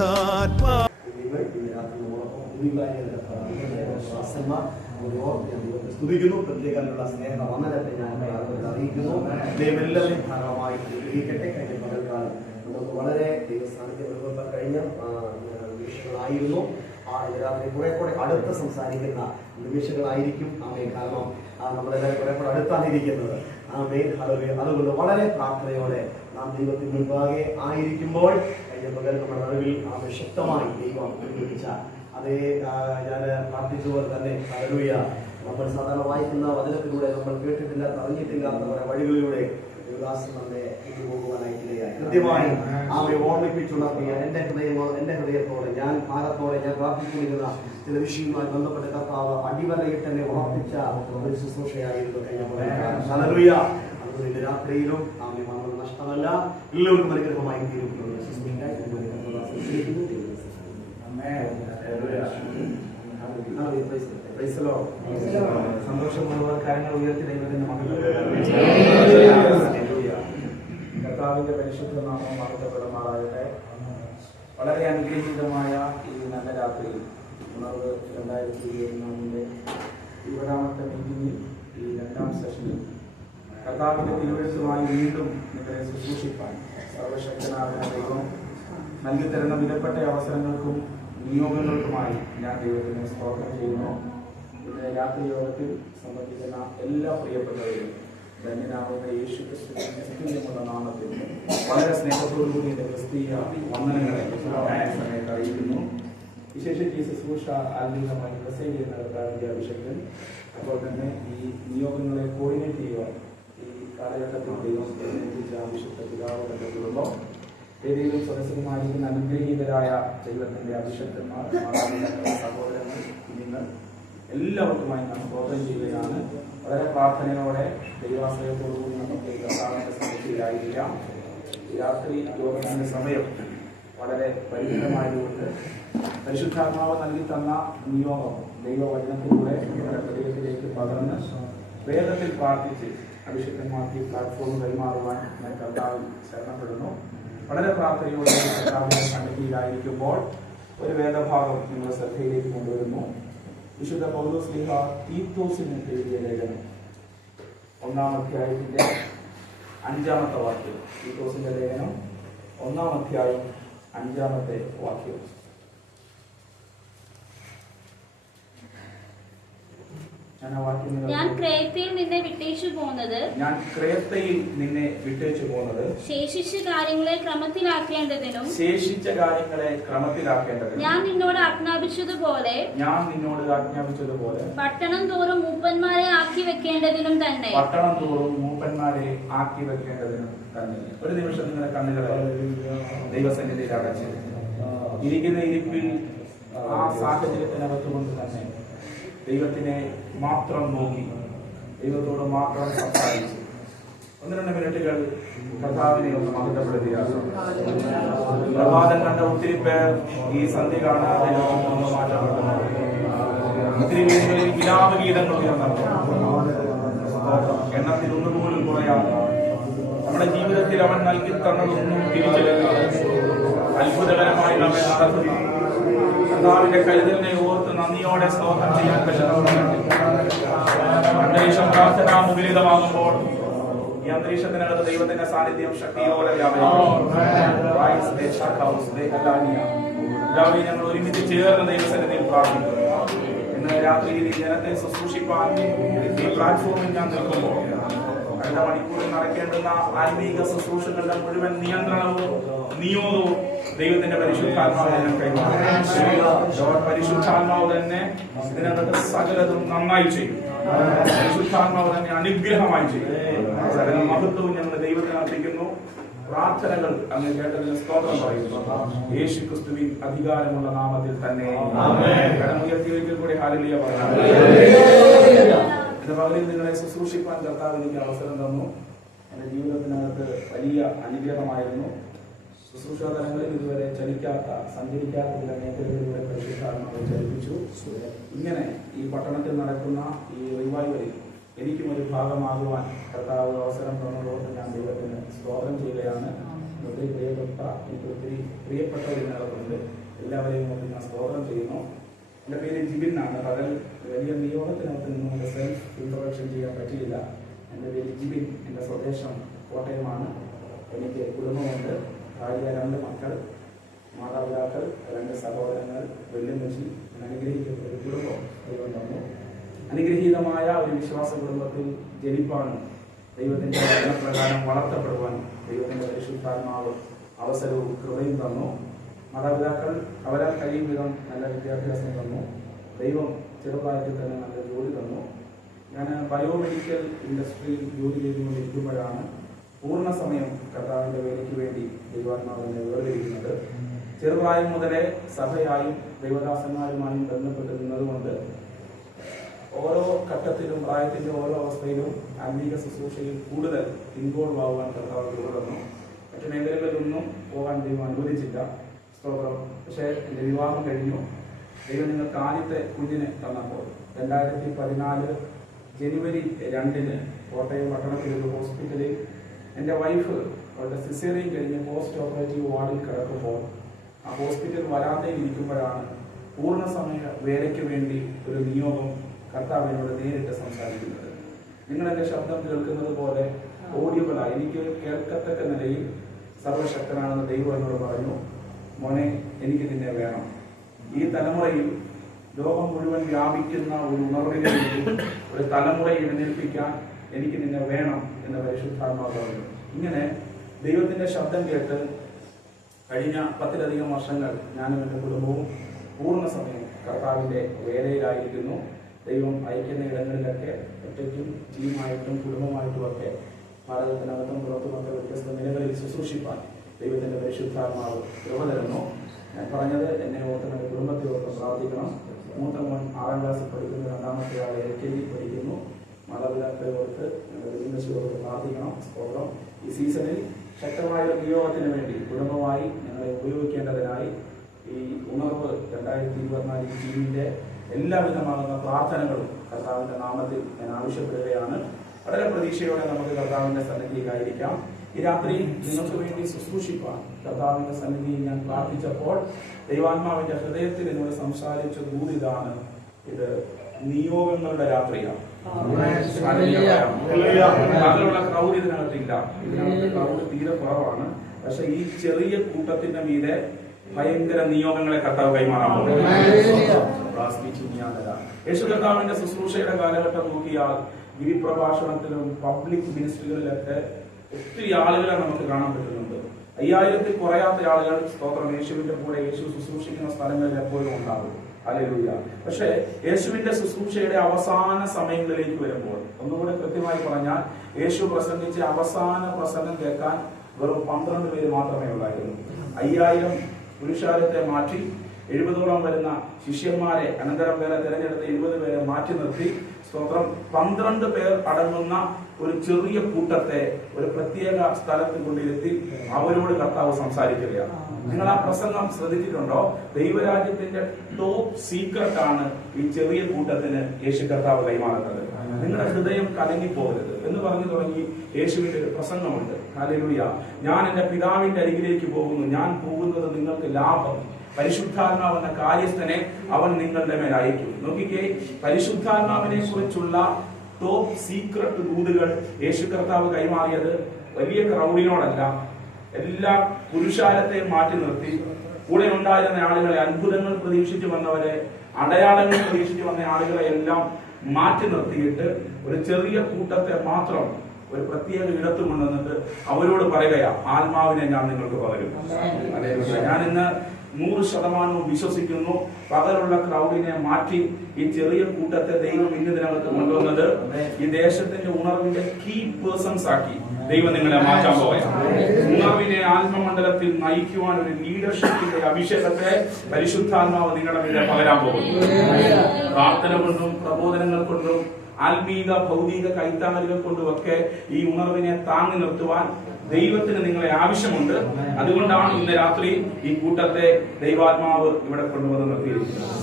പരിശുദ്ധാത്മാ സ്തുതിക്കുന്നു. പ്രത്യേകമുള്ള സ്നേഹ വന്ദനത്തെ ഞാൻ അറിയിക്കുന്നു. ദൈവമെല്ലാവരും ധാരാളമായി ഗ്രഹിക്കട്ടെ. കഴിഞ്ഞ പകൽക്കാലം നമുക്ക് വളരെ ദൈവസ്ഥാനത്തെ അനുഭവപ്പെടാൻ കഴിഞ്ഞ നിമിഷങ്ങളായിരുന്നു. രാത്രി കുറെ കൂടെ അടുത്ത് സംസാരിക്കുന്ന നിമിഷങ്ങളായിരിക്കും ആമേ. കാരണം നമ്മളെല്ലാവരും കുറെ കൂടെ അടുത്താണ് ഇരിക്കുന്നത് ആമേ. അതുകൊണ്ട് വളരെ പ്രാർത്ഥനയോടെ നാം ദൈവത്തിന് മുൻപാകെ ആയിരിക്കുമ്പോൾ കഴിഞ്ഞ പകൽ നമ്മുടെ അറിവിൽ ആമേ ശക്തമായി ദൈവം ഉപയോഗിച്ച അതേ ഞാൻ പ്രാർത്ഥിച്ചതുപോലെ തന്നെ ഹല്ലേലൂയ നമ്മൾ സാധാരണ വായിക്കുന്ന വചനത്തിലൂടെ നമ്മൾ കേട്ടിട്ടില്ലാത്ത അറിഞ്ഞിട്ടില്ലാത്ത വഴികളിലൂടെ ദേവദാസൻ നമ്മെ കൊണ്ടുപോകുവാനായിട്ടിടയായി. കൃത്യമായി ആമെ ഓർമ്മിപ്പിച്ചുണർത്തിയ എൻ്റെ ഹൃദയത്തോടെ ഞാൻ ഭാരത്തോടെ ഞാൻ പ്രാർത്ഥിച്ചുകൊണ്ടിരുന്ന ചില വിഷയവുമായി ബന്ധപ്പെട്ട കർത്താവ് അടിവരയിട്ട് തന്നെ ഉറപ്പിച്ച ഒരു ശുശ്രൂഷയായിരുന്നു കഴിഞ്ഞ ഹല്ലേലൂയ. അതുകൊണ്ട് ഇന്ന് രാത്രിയിലും ആമെ വന്നത് നഷ്ടമല്ല, എല്ലാവർക്കും അനുഗ്രഹമായി തീരും. സന്തോഷപൂർവ്വം കാര്യങ്ങൾ ഉയർത്തി ദൈവത്തിന്റെ കർത്താവിന്റെ പരിശുദ്ധ നാമം മഹത്വപ്പെടുമാറാകട്ടെ. വളരെ അനുഗ്രഹീതമായ ഈ നല്ല രാത്രിയിൽ ഉണർവ് 2024 20ാമത്തെ മീറ്റിംഗിൽ ഈ 2ാം സെഷനിൽ കർത്താവിന്റെ തിരുവെഴുത്തുമായി വീണ്ടും നിങ്ങളെ ശുശ്രൂഷിക്കാൻ സർവശക്തനായ ദൈവം നൽകിത്തരുന്ന വിലപ്പെട്ട അവസരങ്ങൾക്കും നിയോഗങ്ങൾക്കുമായി ഞാൻ ദൈവത്തിന് സ്തോത്രം ചെയ്യുന്നു. ഇന്ന് രാത്രി യോഗത്തിൽ സംബന്ധിക്കുന്ന എല്ലാ പ്രിയപ്പെട്ടവരും ധന്യനാവുന്ന യേശു ക്രിസ്തുവിന്റെ നാമത്തിൽ വളരെ സ്നേഹത്തോടുകൂടി എൻ്റെ ക്രിസ്തീയ വന്ദനങ്ങളെ സമയത്ത് അറിയിക്കുന്നു. വിശേഷിച്ച് ഈ ശുശ്രൂഷ ആത്മീയമായി പ്രസൈഡ് ചെയ്യുന്ന കർത്താവിന്റെ അഭിഷേകൻ, അപ്പോൾ തന്നെ ഈ നിയോഗങ്ങളെ കോർഡിനേറ്റ് ചെയ്യുവാൻ ഈ കാലഘട്ടത്തിൽ ദൈവം ഏൽപ്പിച്ച വിശുദ്ധ പിതാവ് എന്ന കുടുംബം, വേദിയിലും സദസ്യരുമായിരിക്കുന്ന അനുഗ്രഹീതരായ ദൈവത്തിന്റെ അഭിഷക്തന്മാർ, സഹോദരങ്ങൾ, കുഞ്ഞുങ്ങൾ എല്ലാവർക്കുമായി നാം സ്തോത്രം ചെയ്യുകയാണ്. വളരെ പ്രാർത്ഥനയോടെ ദൈവാശ്രയത്തോടുകൂടി നമുക്ക് കർത്താവിന്റെ സന്നിധിയിലായിരിക്കാം. രാത്രി യോഗത്തിന്റെ സമയം വളരെ പരിമിതമായതുകൊണ്ട് പരിശുദ്ധാത്മാവ് നൽകി തന്ന നിയോഗം ദൈവവചനത്തിലൂടെ നമ്മുടെ ഹൃദയത്തിലേക്ക് പകർന്ന് വേദത്തിൽ പ്രാർത്ഥിച്ച് അഭിഷക്തന്മാർക്ക് പ്ലാറ്റ്ഫോം കൈമാറുവാൻ ഞാൻ കർത്താവിൽ ശരണപ്പെടുന്നു. വളരെ പ്രാർത്ഥനയോടെ കർത്താവിന്റെ സന്നിധിയിലായിരിക്കുമ്പോൾ ഒരു വേദഭാഗം നിങ്ങളുടെ ശ്രദ്ധയിലേക്ക് കൊണ്ടുവരുന്നു. വിശുദ്ധ പൗലോസ്ലീഹ തീത്തോസിന് എഴുതിയ ലേഖനം 1-ാം അധ്യായത്തിന്റെ 5-ാമത്തെ വാക്യം. തീത്തോസിന്റെ ലേഖനം 1-ാം അധ്യായം 5-ാമത്തെ വാക്യം. ഞാൻ ക്രേത്തയിൽ നിന്നെ വിട്ടേച്ചു പോകുന്നത് ശേഷിച്ച കാര്യങ്ങളെ ക്രമത്തിലാക്കേണ്ടതിനും ഞാൻ നിന്നോട് ആജ്ഞാപിച്ചതുപോലെ പട്ടണം തോറും മൂപ്പന്മാരെ ആക്കി വെക്കേണ്ടതിനും തന്നെ. ഒരു നിമിഷം നിങ്ങളുടെ കണ്ണുകളെ ദൈവസന്നിധിയിൽ അടച്ച് ഇരിക്കുന്ന ഇരിപ്പിൽ ആ സാഹചര്യത്തിനകത്തുകൊണ്ട് തന്നെ ദൈവത്തിനെ മാത്രം നോക്കി ദൈവത്തോട് മാത്രം സംസാരിച്ചു 1-2 മിനിറ്റുകൾ കർത്താവിനെ ഒന്ന് മഹത്വപ്പെടുത്തിയാണ്. പ്രഭാതം കണ്ട ഒത്തിരി പേർ ഈ സന്ധ്യ കാണാതെ ഒന്ന് മാറ്റപ്പെടുന്നു. ഒത്തിരി വീടുകളിൽ വിലാപഗീതങ്ങൾ ഉയർന്നു. എണ്ണത്തിൽ ഒന്നുപോലും കുറയാതെ നമ്മുടെ ജീവിതത്തിൽ അവൻ നൽകി തന്നതൊന്നും തിരിച്ചെടുക്കാതെ അത്ഭുതകരമായി നമ്മെ നടത്തുന്നു. കർത്താവിന്റെ കരുതലിനെ ഓർത്ത് നന്ദിയോടെ സ്തോത്രം ചെയ്യാൻ അന്തരീക്ഷം പ്രാർത്ഥനാ മുഖരിതമാകുമ്പോൾ ഈ അന്തരീക്ഷത്തിനകത്ത് ദൈവത്തിന്റെ സാന്നിധ്യം ശക്തിയോടെ ഞങ്ങൾ ഒരുമിച്ച് ചേർന്ന് ദൈവസന്നിധിയിൽ പ്രാർത്ഥിക്കുന്നു. ഇന്ന് രാത്രി ഈ ജനത്തെ ശുശ്രൂഷിപ്പാൻ ഈ പ്ലാറ്റ്ഫോമിൽ ഞാൻ നിൽക്കുമ്പോൾ അടുത്ത മണിക്കൂറിൽ നടക്കേണ്ടുന്ന ആത്മീക ശുശ്രൂഷകളുടെ മുഴുവൻ നിയന്ത്രണവും നിയോഗവും ദൈവത്തിന്റെ പരിശുദ്ധാത്മാവ് ഞാൻ കൈമാറും. പരിശുദ്ധാത്മാവ് തന്നെ ഇതിനകത്ത് സകലതും നന്നായി ചെയ്യും. പരിശുദ്ധാത്മാവ് തന്നെ അനുഗ്രഹമായി ചെയ്യും. സകല മഹത്വവും ഞങ്ങൾ ദൈവത്തിന് അർപ്പിക്കുന്നു. പ്രാർത്ഥനകൾ അങ്ങ് കേട്ടതിന് സ്തോത്രം പറയുന്നു. യേശു ക്രിസ്തുവിൻ അധികാരമുള്ള നാമത്തിൽ തന്നെ കരമുയർത്തി ഒരിക്കൽ കൂടി ഹല്ലേലൂയ പറയാം. ഇന്ന് പകലിൽ നിങ്ങളെ ശുശ്രൂഷിപ്പാൻ കർത്താവ് എനിക്ക് അവസരം തന്നു. എൻ്റെ ജീവിതത്തിനകത്ത് വലിയ അനുഗ്രഹമായിരുന്നു. ശുശ്രൂഷാ തലങ്ങളിൽ ഇതുവരെ ചലിക്കാത്ത സഞ്ചരിക്കാത്ത ചില മേഖലകളിലൂടെ പരിശുദ്ധാത്മാവ് ചലിപ്പിച്ചു. ഇങ്ങനെ ഈ പട്ടണത്തിൽ നടക്കുന്ന ഈ റിവൈവലിൽ എനിക്കും ഒരു ഭാഗമാകുവാൻ കർത്താവ് അവസരം തന്നതോട് ഞാൻ ദൈവത്തിന് സ്തോത്രം ചെയ്യുകയാണ്. ഒത്തിരി ഒത്തിരി പ്രിയപ്പെട്ടവരിനകത്തുണ്ട്. എല്ലാവരെയും ഞാൻ സ്തോത്രം ചെയ്യുന്നു. എൻ്റെ പേര് ജിബിൻ ആണ്. പകൽ വലിയ നിയോഗത്തിനകത്ത് നിന്നുകൊണ്ട് സെൽഫ് ഇൻട്രൊഡക്ഷൻ ചെയ്യാൻ പറ്റിയില്ല. എൻ്റെ പേര് ജിബിൻ. എൻ്റെ സ്വദേശം കോട്ടയമാണ്. എനിക്ക് കുടുംബമുണ്ട്. ഭാര്യ, 2 മക്കൾ, മാതാപിതാക്കൾ, 2 സഹോദരങ്ങൾ, വെല്ലുമച്ചി. അനുഗ്രഹിക്കപ്പെട്ട ഒരു കുടുംബം ദൈവം തന്നു. അനുഗ്രഹീതമായ ഒരു വിശ്വാസ കുടുംബത്തിൽ ജനിപ്പാനും ദൈവത്തിൻ്റെ പ്രകാരം വളർത്തപ്പെടുവാൻ ദൈവത്തിൻ്റെ പരിശുദ്ധാത്മാവ് അവസരവും കൃപയും തന്നു. മാതാപിതാക്കൾ അവരാൽ കഴിയും വിധം നല്ല വിദ്യാഭ്യാസം തന്നു. ദൈവം ചെറുപ്രായത്തിൽ തന്നെ നല്ല ജോലി തന്നു. ഞാൻ ബയോമെഡിക്കൽ ഇൻഡസ്ട്രിയിൽ ജോലി ചെയ്തുകൊണ്ടിരിക്കുമ്പോഴാണ് പൂർണ്ണ സമയം കർത്താവിൻ്റെ വേലയ്ക്ക് വേണ്ടി ദൈവാത്മാവിനെ വേർതിരിക്കുന്നത്. ചെറുപ്രായം മുതലേ സഭയായും ദൈവദാസന്മാരുമായും ബന്ധപ്പെട്ട് നിന്നതുകൊണ്ട് ഓരോ ഘട്ടത്തിലും പ്രായത്തിൻ്റെ ഓരോ അവസ്ഥയിലും ആത്മീക ശുശ്രൂഷയിൽ കൂടുതൽ ഇൻവോൾവ് ആവാൻ കർത്താവ് തുടർന്നു. മറ്റു മേഖലകളിലൊന്നും പോകാൻ ദൈവം അനുവദിച്ചില്ല. സ്തോത്രം. പക്ഷേ എൻ്റെ വിവാഹം കഴിഞ്ഞു. ദൈവം നിങ്ങൾക്ക് ആദ്യത്തെ കുഞ്ഞിനെ തന്നപ്പോൾ 2014 ജനുവരി 2 കോട്ടയം പട്ടണത്തിലൊരു ഹോസ്പിറ്റലിൽ എൻ്റെ വൈഫ് അവരുടെ സിസേറിയൻ കഴിഞ്ഞ് പോസ്റ്റ് ഓപ്പറേറ്റീവ് വാർഡിൽ കിടക്കുമ്പോൾ ആ ഹോസ്പിറ്റൽ വരാന്തയിൽ ഇരിക്കുമ്പോഴാണ് പൂർണ്ണ സമയ വേലയ്ക്ക് വേണ്ടി ഒരു നിയോഗം കർത്താവിനോട് നേരിട്ട് സംസാരിക്കുന്നത്. നിങ്ങൾ എൻ്റെ ശബ്ദം കേൾക്കുന്നത് പോലെ ഓഡിയബിളായി എനിക്ക് കേൾക്കത്തക്ക നിലയിൽ സർവശക്തനാണെന്ന് ദൈവം എന്നോട് പറഞ്ഞു, മോനെ, എനിക്ക് നിന്നെ വേണം. ഈ തലമുറയിൽ ലോകം മുഴുവൻ വ്യാപിക്കുന്ന ഒരു ഉണർവിനെ ഒരു തലമുറയെ എഴുന്നേൽപ്പിക്കാൻ എനിക്ക് നിന്നെ വേണം എന്ന് പരിശുദ്ധാത്മാവ് പറഞ്ഞു. ഇങ്ങനെ ദൈവത്തിന്റെ ശബ്ദം കേട്ട് കഴിഞ്ഞ 10-ലധികം വർഷങ്ങൾ ഞാനും എൻ്റെ കുടുംബവും പൂർണ്ണ സമയം കർത്താവിൻ്റെ വേലയിലായിരിക്കുന്നു. ദൈവം അയക്കുന്ന ഇടങ്ങളിലൊക്കെ ഒറ്റയ്ക്കും ടീമായിട്ടും കുടുംബമായിട്ടും ഒക്കെ ഭാരതത്തിനകത്തും പുറത്തുമൊക്കെ വ്യത്യസ്ത നിലകളിൽ ശുശ്രൂഷിപ്പാൻ ദൈവത്തിൻ്റെ പരിശുദ്ധാത്മാവ് കൃപ തരുന്നു. ഞാൻ പറഞ്ഞത് എന്നെ ഓർത്ത് എൻ്റെ കുടുംബത്തെ ഓർത്ത് പ്രാർത്ഥിക്കണം. മൂത്ത മോൻ 6ാം ക്ലാസ്സിൽ പഠിക്കുന്നു. 2ാമത്തെ ആൾ LKG പഠിക്കുന്നു. മാതാപിതാക്കളെ ഓർത്ത് ഞങ്ങളുടെ കുടുംബശ്രീ ഓർത്ത് പ്രാർത്ഥിക്കണം. സ്തോത്രം. ഈ സീസണിൽ ശക്തമായ ഒരു നിയോഗത്തിന് വേണ്ടി കുടുംബമായി ഞങ്ങളെ ഉപയോഗിക്കേണ്ടതിനായി ഈ ഉണർവ് 2024 ടീമിൻ്റെ എല്ലാവിധമാകുന്ന പ്രാർത്ഥനകളും കർത്താവിൻ്റെ നാമത്തിൽ ഞാൻ ആവശ്യപ്പെടുകയാണ്. വളരെ പ്രതീക്ഷയോടെ നമുക്ക് കർത്താവിൻ്റെ സന്നിധിയിലായിരിക്കാം. ഈ രാത്രി നിങ്ങൾക്ക് വേണ്ടി ശുശ്രൂഷിപ്പാൻ കർത്താവിൻ്റെ സന്നിധിയിൽ ഞാൻ പ്രാർത്ഥിച്ചപ്പോൾ ദൈവാത്മാവിന്റെ ഹൃദയത്തിൽ എന്നോട് സംസാരിച്ച ദൂതിതാണ്, ഇത് നിയോഗങ്ങളുടെ രാത്രിയാണ്. അതിലുള്ള ക്രൗഡ് ഇതിനകത്തില്ല. ഇതിനകത്ത് ക്രൗഡ് തീരെ കുറവാണ്. പക്ഷെ ഈ ചെറിയ കൂട്ടത്തിന്റെ മീതെ ഭയങ്കര നിയോഗങ്ങളെ കർത്താവ് കൈമാറാൻ പോകുന്നു. യേശു കർത്താവിന്റെ ശുശ്രൂഷയുടെ കാലഘട്ടം നോക്കിയാൽ ഗിരിപ്രഭാഷണത്തിലും പബ്ലിക് മിനിസ്ട്രികളിലൊക്കെ ഒത്തിരി ആളുകളെ നമുക്ക് കാണാൻ പറ്റുന്നുണ്ട്. 5000-ൽ കുറയാത്ത ആളുകൾ സ്തോത്രം യേശുവിന്റെ കൂടെ യേശു ശുശ്രൂഷിക്കുന്ന സ്ഥലങ്ങളിൽ എപ്പോഴും ഉണ്ടാകും. ഹല്ലേലൂയ. പക്ഷേ യേശുവിന്റെ ശുശ്രൂഷയുടെ അവസാന സമയങ്ങളിലേക്ക് വരുമ്പോൾ, ഒന്നുകൂടെ കൃത്യമായി പറഞ്ഞാൽ, യേശു പ്രസംഗിച്ച അവസാന പ്രസംഗം കേൾക്കാൻ വെറും 12 പേര് മാത്രമേ ഉള്ളായിരുന്നു. 5000 പുരുഷാരത്തെ മാറ്റി 70ഓളം വരുന്ന ശിഷ്യന്മാരെ അനന്തരം വേറെ തിരഞ്ഞെടുത്ത് 70 പേരെ മാറ്റി നിർത്തി സ്തോത്രം 12 പേർ അടങ്ങുന്ന ഒരു ചെറിയ കൂട്ടത്തെ ഒരു പ്രത്യേക സ്ഥലത്ത് കൊണ്ടിരുത്തി അവരോട് കർത്താവ് സംസാരിക്കുകയാണ്. നിങ്ങൾ ആ പ്രസംഗം ശ്രദ്ധിച്ചിട്ടുണ്ടോ? ദൈവരാജ്യത്തിന്റെ ടോപ്പ് സീക്രട്ട് ആണ് ഈ ചെറിയ കൂട്ടത്തിന് യേശു കർത്താവ് കൈമാറുന്നത്. നിങ്ങളുടെ ഹൃദയം കലങ്ങിപ്പോകരുത് എന്ന് പറഞ്ഞു തുടങ്ങി യേശുവിന്റെ ഒരു പ്രസംഗമുണ്ട്. ഹല്ലേലൂയ. ഞാൻ എന്റെ പിതാവിന്റെ അരികിലേക്ക് പോകുന്നു, ഞാൻ പോകുന്നത് നിങ്ങൾക്ക് ലാഭം. പരിശുദ്ധാത്മാവ് എന്ന കാര്യസ്ഥനെ അവൻ നിങ്ങളുടെ മേൽ അയക്കും. നോക്കിക്കേ, പരിശുദ്ധാത്മാവിനെ കുറിച്ചുള്ള ടോപ്പ് സീക്രട്ട് ദൂതുകൾ യേശു കർത്താവ് കൈമാറിയത് വലിയ ക്രൗഡിനോടല്ല, എല്ലാ പുരുഷാരത്തെയും മാറ്റി നിർത്തി കൂടെ ഉണ്ടായിരുന്ന ആളുകളെ, അത്ഭുതങ്ങൾ പ്രതീക്ഷിച്ചു വന്നവരെ, അടയാളങ്ങൾ പ്രതീക്ഷിച്ചു വന്ന ആളുകളെ എല്ലാം മാറ്റി നിർത്തിയിട്ട് ഒരു ചെറിയ കൂട്ടത്തെ മാത്രം ഒരു പ്രത്യേക ഇടത്ത് കൊണ്ടുവന്നിട്ട് അവരോട് പറയുകയാ, ആത്മാവിനെ ഞാൻ നിങ്ങൾക്ക് പകരും. ഞാൻ ഇന്ന് 100% വിശ്വസിക്കുന്നു, പകലുള്ള ക്രൗഡിനെ മാറ്റി ഈ ചെറിയ കൂട്ടത്തെ ദൈവം ഇന്നതിനകത്ത് കൊണ്ടുവന്നത് ഈ ദേശത്തിന്റെ ഉണർവിന്റെ കീ പേഴ്സൺസ് ആക്കി ദൈവം നിങ്ങളെ മാറ്റാൻ പോവുകയാണ്. ഉണർവിനെ ആത്മമണ്ഡലത്തിൽ നയിക്കുവാൻ ഒരു ലീഡർഷിപ്പിന്റെ അഭിഷേകത്തെ പരിശുദ്ധാത്മാവ് നിങ്ങളുടെ മേലെ പകരാൻ പോകുന്നു. പ്രാർത്ഥന കൊണ്ടും പ്രബോധനങ്ങൾ കൊണ്ടും ആത്മീക ഭൗതിക കൈത്താങ്ങലുകൾ കൊണ്ടുമൊക്കെ ഈ ഉണർവിനെ താങ്ങി നിർത്തുവാൻ ദൈവത്തിന് നിങ്ങളെ ആവശ്യമുണ്ട്. അതുകൊണ്ടാണ് ഇന്ന് രാത്രി ഈ കൂട്ടത്തെ ദൈവാത്മാവ് ഇവിടെ കൊണ്ടുവന്ന് നിർത്തിയിരിക്കുന്നത്.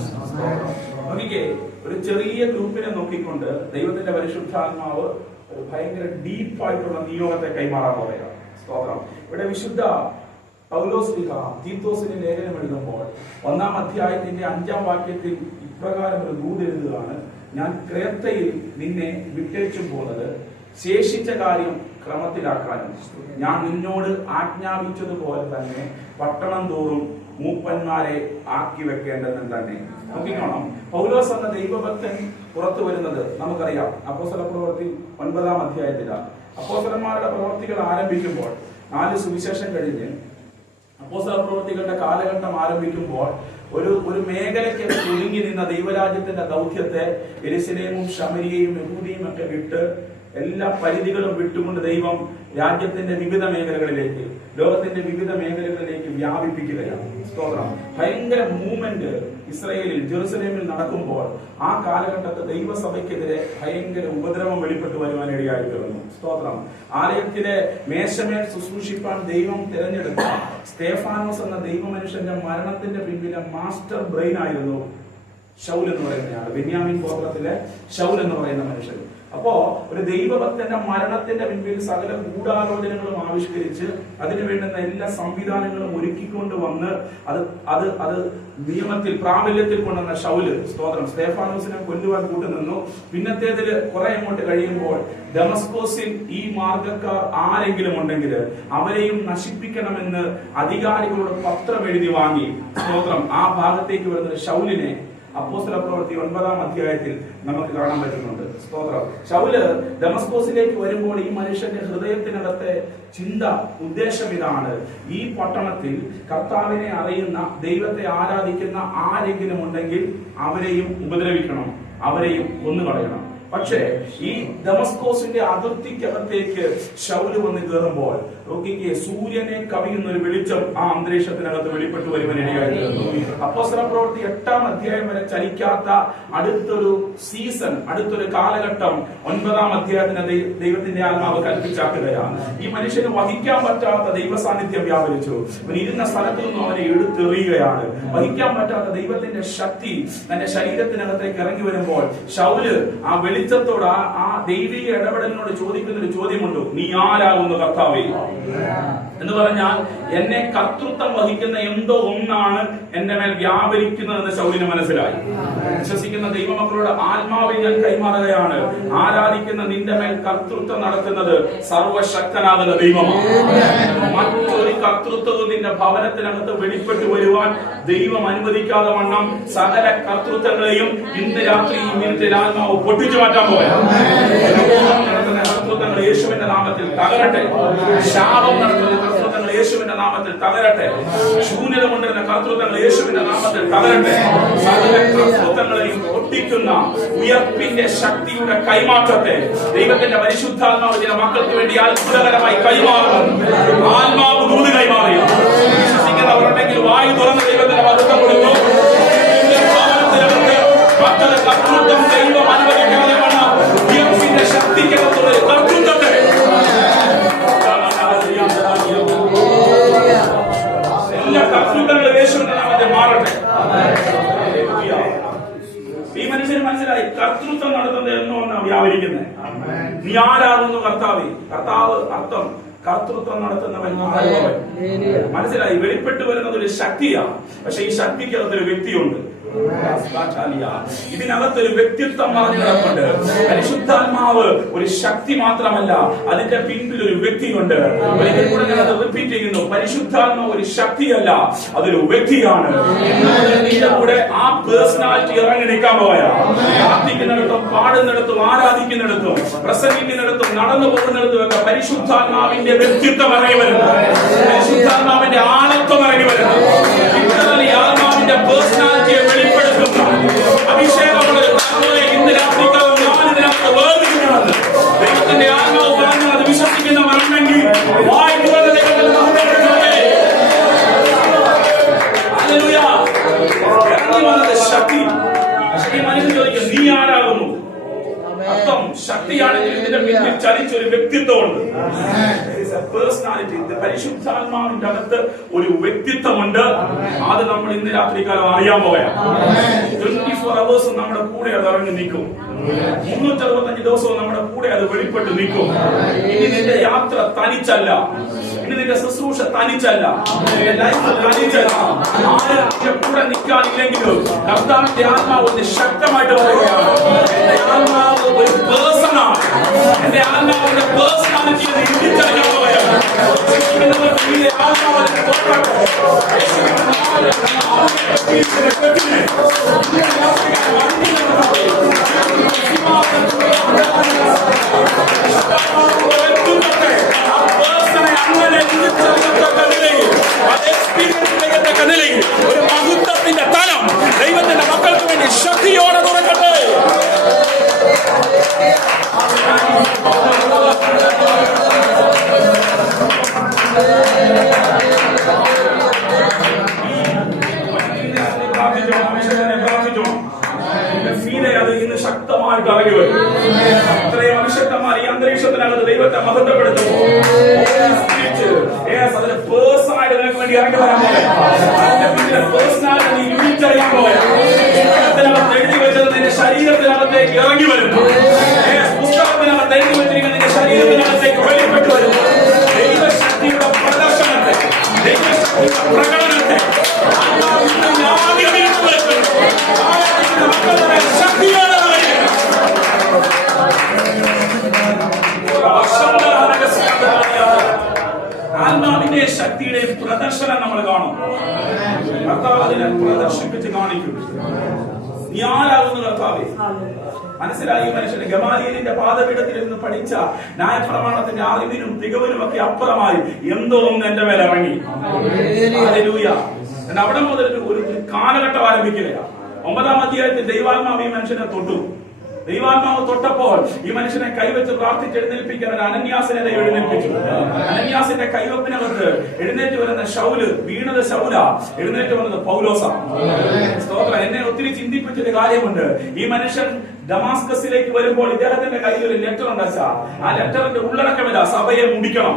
നോക്കിക്കേ, ഒരു ചെറിയ ഗ്രൂപ്പിനെ നോക്കിക്കൊണ്ട് ദൈവത്തിന്റെ പരിശുദ്ധാത്മാവ് ഒരു ഭയങ്കര ഡീപ്പായിട്ടുള്ള നിയോഗത്തെ കൈമാറാൻ പറയുക. സ്തോത്രം. ഇവിടെ വിശുദ്ധ പൗലോസ് തീത്തോസിന് ലേഖനം എഴുതുമ്പോൾ 1-ാം അധ്യായത്തിന്റെ 5-ാം വാക്യത്തിൽ ഇപ്രകാരം ഒരു ദൂത് എഴുതുകയാണ്: ഞാൻ ക്രേത്തയിൽ നിന്നെ വിട്ടേച്ചും പോകുന്നത് ശേഷിച്ച കാര്യം ക്രമത്തിലാക്കാനും ഞാൻ നിന്നോട് ആജ്ഞാപിച്ചതുപോലെ തന്നെ പട്ടണം തോറും മൂപ്പന്മാരെ ആക്കി വെക്കേണ്ടതെന്ന് തന്നെ. നോക്കിക്കോണം, പൗലോസ് എന്ന ദൈവഭക്തൻ പുറത്തു വരുന്നത് നമുക്കറിയാം. അപ്പോസ്തല പ്രവൃത്തി 9-ാം അധ്യായത്തിലാണ്. അപ്പോസ്തലന്മാരുടെ പ്രവർത്തികൾ ആരംഭിക്കുമ്പോൾ 4 സുവിശേഷം കഴിഞ്ഞ് അപ്പോസ്തല പ്രവൃത്തികളുടെ കാലഘട്ടം ആരംഭിക്കുമ്പോൾ ഒരു മേഖലയ്ക്ക് ഒതുങ്ങി നിന്ന ദൈവരാജ്യത്തിന്റെ ദൗത്യത്തെ യെരുശലേമും ശമരിയയും യഹൂദിയും ഒക്കെ വിട്ട് എല്ലാ പരിധികളും വിട്ടുകൊണ്ട് ദൈവം രാജ്യത്തിന്റെ വിവിധ മേഖലകളിലേക്ക്, ലോകത്തിന്റെ വിവിധ മേഖലകളിലേക്ക് വ്യാപിപ്പിക്കുകയാണ്. സ്തോത്രം. ഭയങ്കര മൂവ്മെന്റ് ഇസ്രായേലിൽ, ജെറുസലേമിൽ നടക്കുമ്പോൾ ആ കാലഘട്ടത്തെ ദൈവസഭയ്ക്കെതിരെ ഭയങ്കര ഉപദ്രവം വെളിപ്പെട്ടു വരുവാൻ ഇടയായി തീർന്നു. സ്തോത്രം. ആലയത്തിലെ മേശമേൽ ശുശ്രൂഷിപ്പാൻ ദൈവം തിരഞ്ഞെടുത്ത സ്തേഫാനോസ് എന്ന ദൈവമനുഷ്യന്റെ മരണത്തിന്റെ പിന്നിലെ മാസ്റ്റർ ബ്രെയിൻ ആയിരുന്നു ശൗൽ എന്ന് പറയുന്നയാൾ. ബെന്യാമിൻ ഗോത്രത്തിലെ ശൗൽ എന്ന് പറയുന്ന മനുഷ്യൻ. അപ്പോ ഒരു ദൈവഭക്തന്റെ മരണത്തിന്റെ പിൻപിൽ സകല ഗൂഢാലോചനകളും ആവിഷ്കരിച്ച് അതിനു വേണ്ടുന്ന എല്ലാ സംവിധാനങ്ങളും ഒരുക്കിക്കൊണ്ട് വന്ന് അത് നിയമത്തിൽ പ്രാബല്യത്തിൽ കൊണ്ടുവന്ന ശൗല്, സ്തോത്രം, സ്തേഫാനോസിനെ കൊല്ലുവാൻ കൂട്ടുനിന്നു. പിന്നത്തേതിൽ കുറെ അങ്ങോട്ട് കഴിയുമ്പോൾ ദമസ്കോസിൽ ഈ മാർഗക്കാർ ആരെങ്കിലും ഉണ്ടെങ്കിൽ അവരെയും നശിപ്പിക്കണമെന്ന് അധികാരികളോട് പത്രം എഴുതി വാങ്ങി. സ്തോത്രം. ആ ഭാഗത്തേക്ക് വരുന്ന ശൗലിനെ അപ്പോസ്തല പ്രവൃത്തി 9-ാം അധ്യായത്തിൽ നമുക്ക് കാണാൻ പറ്റുന്നുണ്ട്. സ്തോത്രം. ശൗല് ദമസ്കോസിലേക്ക് വരുമ്പോൾ ഈ മനുഷ്യന്റെ ഹൃദയത്തിനകത്തെ ചിന്ത, ഉദ്ദേശം ഇതാണ്: ഈ പട്ടണത്തിൽ കർത്താവിനെ അറിയുന്ന, ദൈവത്തെ ആരാധിക്കുന്ന ആരെങ്കിലും ഉണ്ടെങ്കിൽ അവരെയും ഉപദ്രവിക്കണം, അവരെയും കൊന്നുകളയണം. പക്ഷേ ഈ ദമസ്കോസിന്റെ അതിർത്തിക്കകത്തേക്ക് ശൗല് വന്ന് കയറുമ്പോൾ നോക്കിക്കേ, സൂര്യനെ കവിയുന്ന ഒരു വെളിച്ചം ആ അന്തരീക്ഷത്തിനകത്ത് വെളിപ്പെട്ടു വരുവാനിടയായിരുന്നു. അപ്പോസ്തല പ്രവൃത്തി 8-ാം അധ്യായം വരെ ചലിക്കാത്ത അടുത്തൊരു സീസൺ, അടുത്തൊരു കാലഘട്ടം 9-ാം അധ്യായത്തിന് ദൈവത്തിന്റെ ആത്മാവ് കൽപ്പിച്ചാക്കുകയാണ്. ഈ മനുഷ്യന് വഹിക്കാൻ പറ്റാത്ത ദൈവ സാന്നിധ്യം വ്യാപരിച്ചു. ഇരുന്ന സ്ഥലത്തു നിന്നും അവനെ എടുത്തെറിയുകയാണ്. വഹിക്കാൻ പറ്റാത്ത ദൈവത്തിന്റെ ശക്തി തന്റെ ശരീരത്തിനകത്തേക്ക് ഇറങ്ങി വരുമ്പോൾ ശൗല് ആ വെളിച്ചത്തോട്, ആ ദൈവിക ഇടപെടലിനോട് ചോദിക്കുന്ന ഒരു ചോദ്യമുണ്ട്: നീ ആരാകുന്നു കർത്താവേ? എന്ന് പറഞ്ഞാൽ എന്നെ കർത്തൃത്വം വഹിക്കുന്ന എന്തോ ഒന്നാണ് എന്റെ മേൽ വ്യാപരിക്കുന്നതെന്ന് ശൗലിന് മനസ്സിലായി. വിശ്വസിക്കുന്ന ദൈവമക്കളോട് ആത്മാവിൽ ഞാൻ കൈമാറുകയാണ്: ആരാധിക്കുന്ന നിന്റെ മേൽ കർത്തൃത്വം നടത്തുന്നത് സർവശക്തനാകുന്ന ദൈവമാണ്. മറ്റൊരു കർത്തൃത്വവും നിന്റെ ഭവനത്തിനകത്ത് വെളിപ്പെട്ടു വരുവാൻ ദൈവം അനുവദിക്കാതെ വണ്ണം സകല കർത്തൃത്വങ്ങളെയും ഇന്ന് രാത്രി ഈ മിനിറ്റിൽ ആത്മാവ് പൊട്ടിച്ചു മാറ്റാൻ പോയാൽ നടത്തുന്ന കർത്തൃത്വങ്ങൾ യേശുവിന്റെ നാമത്തിൽ തകരട്ടെ. ശാപം നടത്തുന്ന കർത്തൃത്വങ്ങൾ യേശുവിന്റെ നാമത്തിൽ തകരട്ടെ. ശൂന്യത കൊണ്ടിരുന്ന കർത്തൃത്വങ്ങൾ യേശുവിന്റെ നാമത്തിൽ തകരട്ടെ. സകല കർത്തൃത്വങ്ങളെയും പൊട്ടിക്കുന്ന ഉയർപ്പിന്റെ ശക്തിയുടെ കൈമാറ്റത്തെ ദൈവത്തിന്റെ പരിശുദ്ധാത്മാവ് ചില മക്കൾക്ക് വേണ്ടി അത്ഭുതകരമായി കൈമാറുന്നു. ആത്മാവ് ദൂത് കൈമാറിയ വിശ്വസിക്കുന്നവരുണ്ടെങ്കിൽ വായു തുറന്ന് ദൈവത്തിന്റെ മഹത്വം കൊടുത്തു. മക്കളെ കർത്തൃത്വം ദൈവം അനുവദിക്കാതെ വേണം ഉയർപ്പിന്റെ ശക്തിക്കകത്തുള്ള കർത്തൃത്വത്തെ എല്ലാ കർത്തൃത്വങ്ങളും യേശുവിന്റെ നാമത്തിൽ മാറട്ടെ. ഈ മനുഷ്യന് മനസ്സിലായി കർത്തൃത്വം നടത്തുന്നത് എന്നൊന്നാണ് വ്യാപരിക്കുന്നത്. നീ ആരാകുന്നു കർത്താവേ? കർത്താവ് അർത്ഥം കർത്തൃത്വം നടത്തുന്നവൻ. മനസ്സിലായി? വെളിപ്പെട്ടു വരുന്നത് ഒരു ശക്തിയാണ്. പക്ഷെ ഈ ശക്തിക്കകത്തൊരു വ്യക്തിയുണ്ട്. ഇതിനകത്തൊരു വ്യക്തിത്വം പറഞ്ഞു കിടപ്പുണ്ട്. പരിശുദ്ധാത്മാവ് ഒരു ശക്തി മാത്രമല്ല, അതിന്റെ പിന്നിൽ ഒരു വ്യക്തിയുണ്ട്. ഒരിക്കൽ കൂടെ ഞാൻ അത് റിപ്പീറ്റ് ചെയ്യുന്നു: പരിശുദ്ധാത്മാവ് ഒരു ശക്തിയല്ല, അതൊരു വ്യക്തിയാണ്. നിന്റെ കൂടെ ആ പേഴ്സണാലിറ്റി ഇറങ്ങി നിൽക്കാൻ പോയാ പ്രാർത്ഥിക്കുന്നിടത്തും, പാടുന്നിടത്തും, ആരാധിക്കുന്നിടത്തും, പ്രസംഗിക്കുന്നിടത്തും, നടന്നു പോകുന്നിടത്തും ഒക്കെ പരിശുദ്ധാത്മാവിന്റെ വ്യക്തിത്വം ഇറങ്ങി വരുന്നു. പരിശുദ്ധാത്മാവിന്റെ ആളത്വം ഇറങ്ങി വരുന്നു. ആത്മാവിന്റെ പേഴ്സണാലിറ്റിയെ വെളിപ്പെടുത്തുന്ന അഭിഷേകമുള്ള ഇന്ന് രാത്രിക്കാലം ഞാനിതിനകത്ത് വേർതിരിക്കുന്നത് ദൈവത്തിന്റെ ആത്മാവ് പറഞ്ഞു. അത് വിശ്വസിക്കുന്നവരുണ്ടെങ്കിൽ വായിക്കുന്നത് ദൈവത്തിന്റെ ഇറങ്ങി വന്നത് ശക്തി. ഈ മനുഷ്യൻ ചോദിക്കും: നീ ആരാകുന്നു? അർത്ഥം ശക്തിയാണെങ്കിൽ ഇതിന്റെ പിന്നിൽ ചലിച്ചൊരു വ്യക്തിത്വമുണ്ട്. പേഴ്സണാലിറ്റി. പരിശുദ്ധാത്മാവിന്റെ അകത്ത് ഒരു വ്യക്തിത്വമുണ്ട്. അത് നമ്മൾ ഇന്ന് രാത്രിക്കാലം അറിയാൻ പോയാ 24 hours നമ്മുടെ കൂടെ അത് ഇറങ്ങി നിൽക്കും. 365 ദിവസവും നമ്മുടെ കൂടെ അത് വെളിപ്പെട്ട് നിൽക്കും. ഇനി നിന്റെ യാത്ര തനിച്ചല്ല. ഇന്ന് നിന്റെ ശുശ്രൂഷ തനിച്ചല്ല, നിന്റെ ലൈഫ് തനിച്ചല്ല. ആരും നിന്റെ കൂടെ നിൽക്കാനില്ലെങ്കിലും കർത്താവിന്റെ ആത്മാവ് ഒന്ന് ശക്തമായിട്ട് പറയുകയാണ്, എന്റെ ആത്മാവ് ഒരു പേഴ്സണാണ്, എന്റെ ആത്മാവിന്റെ പേഴ്സണാലിറ്റി ഇടിച്ചറിയാൻ പോവുകയാണ്. ഒരു മഹത്വത്തിന്റെ തലം ദൈവത്തിന്റെ മക്കൾക്ക് വേണ്ടി ശക്തിയോടെ തുറക്കട്ടെ. അത് ഇന്ന് ശക്തമായിട്ട് ഇറങ്ങി വരും. ഇത്രയും മനുഷ്യന്മാർ ഈ അന്തരീക്ഷത്തിനകത്ത് ദൈവത്തെ മഹത്വപ്പെടുത്തുമ്പോൾ അതിന് പേഴ്സണായിട്ട് നിനക്ക് വേണ്ടി ഇറങ്ങി വരാൻ പേഴ്സണായിട്ട് നീ യൂണിറ്ററിയാൻ പോയാൽ എഴുതി വെച്ചത് നിന്റെ ശരീരത്തിനകത്തേക്ക് ഇറങ്ങി വരും. പുസ്തകത്തിനകത്ത് എഴുതി വെച്ചിരിക്കുന്ന നിന്റെ ശരീരത്തിനകത്തേക്ക് വെളിപ്പെട്ടു വരും. ദൈവശക്തിയുടെ പ്രദർശനത്തെ, ദൈവശക്തിയുടെ പ്രകടനത്തെ ആത്മാവിന്റെ ശക്തിയുടെ പ്രദർശനം നമ്മൾ കാണും. കർത്താവ് അതിനെ പ്രദർശിപ്പിച്ച് കാണിക്കും. നീ ആരാകുന്നു കർത്താവേ? മനസ്സിലായി മനുഷ്യന് ഗമാലിയലിന്റെ പാദപീഠത്തിൽ നിന്ന് പഠിച്ച ന്യായപ്രമാണത്തിന്റെ അറിവിനും തികവിനും ഒക്കെ അപ്പുറമായി എന്തോ ഒന്ന് എന്റെ മേലെ ഇറങ്ങി. ഹല്ലേലൂയ. അവിടെ മുതൽ ഒരു കാലഘട്ടം ആരംഭിക്കുകയാണ്. 9-ാം അധ്യായത്തിൽ ദൈവാത്മാവ് ഈ മനുഷ്യനെ തൊട്ടു. ദൈവാത്മാവ് തൊട്ടപ്പോൾ ഈ മനുഷ്യനെ കൈവച്ച് പ്രാർത്ഥിച്ച് എഴുന്നേൽപ്പിക്കാൻ അനന്യാസിനെ എഴുന്നേൽപ്പിച്ചു. അനന്യാസിന്റെ കൈവപ്പിനകത്ത് എഴുന്നേറ്റ് വരുന്ന ശൗല് വീണത് ശൗല, എഴുന്നേറ്റ് വന്നത് പൗലോസ. സ്തോത്രം. എന്നെ ഒത്തിരി ചിന്തിപ്പിച്ചൊരു കാര്യമുണ്ട്. ഈ മനുഷ്യൻ ഡമാസ്കസിലേക്ക് വരുമ്പോൾ ഇദ്ദേഹത്തിന്റെ കയ്യിൽ ഒരു ലെറ്റർ ഉണ്ടാച്ച. ആ ലെറ്ററിന്റെ ഉള്ളടക്കമില്ല, സഭയെ മുടിക്കണം,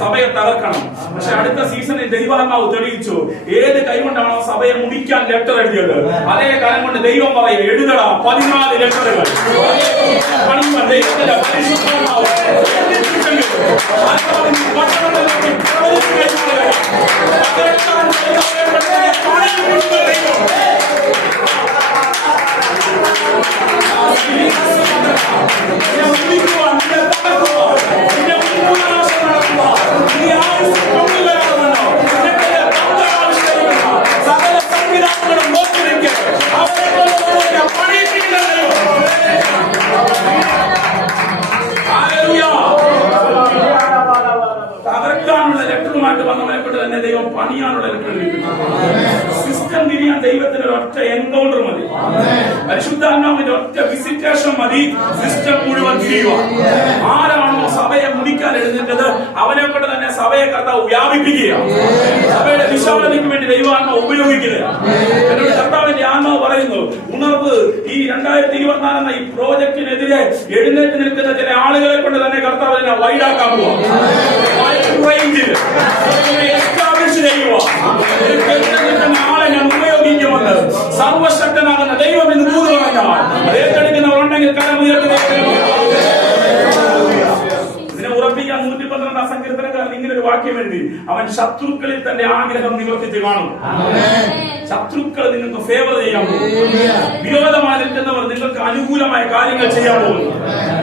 സഭയെ തകർക്കണം. പക്ഷെ അടുത്ത സീസണിൽ ദൈവാത്മാവ് തെളിയിച്ചു, ഏത് കൈകൊണ്ടാണോ സഭയെ മുടിക്കാൻ ലെറ്റർ എഴുതിയത് അതേ കാലം കൊണ്ട് ദൈവം പറയും എഴുതടാ 14 ലെറ്ററുകൾ. ദൈവത്തിന്റെ പരിശുദ്ധാത്മാവ് തകർക്കാനുള്ള ലെറ്ററുമായിട്ട് വന്നവനെപ്പെട്ട് തന്നെ ദൈവം പണിയാനുള്ള ലെറ്റർ സിസ്റ്റം തിരിയാൻ ദൈവത്തിന് ഒരൊറ്റ എൻകൗണ്ടർ മതി. പരിശുദ്ധാത്മാവിന്റെ ഒറ്റ വിസിറ്റേഷൻ മതി സിസ്റ്റം മുഴുവൻ തിരിയുക. ആരാണോ സഭയെ മുടിക്കാൻ എഴുന്നേറ്റത് അവനെ കൊണ്ട് തന്നെ സഭയെ കർത്താവ് വ്യാപിപ്പിക്കുകയാണ്. സഭയുടെ വിശാലതയ്ക്ക് വേണ്ടി ദൈവാത്മാവ് ഉപയോഗിക്കുകയാണ്. എന്നോട് കർത്താവിന്റെ ആത്മാവ് പറയുന്നു, ഉണർവ് ഈ 2024 എന്ന ഈ പ്രോജക്റ്റിനെതിരെ എഴുന്നേറ്റ് നിൽക്കുന്ന ചില ആളുകളെ കൊണ്ട് തന്നെ കർത്താവ് അതിനെ വൈഡാക്കാൻ പോവാ. ആളെ ഞാൻ ഉപയോഗിക്കുമെന്ന് സർവശക്തനാകുന്ന ദൈവം എന്ന് ദൂത് പറഞ്ഞാൽ ഏറ്റെടുക്കുന്നവരുണ്ടെങ്കിൽ ഇതിനെ ഉറപ്പിക്കാൻ 112 സങ്കീർത്തനക്കാരൻ ഇങ്ങനെ ഒരു വാക്യം എഴുതി, അവൻ ശത്രുക്കളിൽ തന്റെ ആഗ്രഹം നിവർത്തിച്ച് കാണും. ശത്രുക്കൾ നിങ്ങൾക്ക് ഫേവർ ചെയ്യാൻ പോകും. വിരോധമായി നിൽക്കുന്നവർ നിങ്ങൾക്ക് അനുകൂലമായ കാര്യങ്ങൾ ചെയ്യാൻ പോകുന്നു.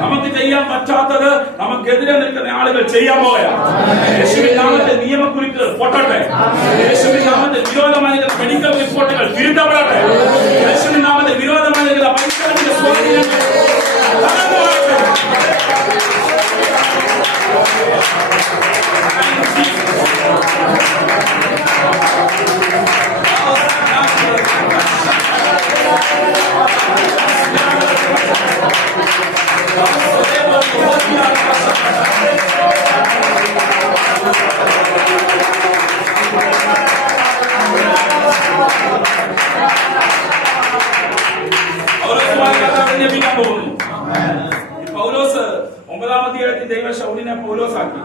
നമുക്ക് ചെയ്യാൻ പറ്റാത്തത് നമുക്കെതിരെ നിൽക്കുന്ന ആളുകൾ ചെയ്യാൻ പോവുകയാണ്. യേശുവിൻ നാമത്തിൽ നിയമക്കുരുക്കുകൾ പൊട്ടട്ടെ. യേശുവിൻ നാമത്തിൽ വിരോധമായി നിൽക്കുന്ന മെഡിക്കൽ റിപ്പോർട്ടുകൾ തിരുത്തപ്പെടട്ടെ. യേശുവിൻ നാമത്തിൽ വിരോധമായി നിൽക്കുന്ന പരിസരത്തിന്റെ സ്വാധീനങ്ങൾ പൗലോസ് 9-ാം അധ്യായത്തിൽ ദൈവ ശൗലിനെ പൗലോസാക്കി.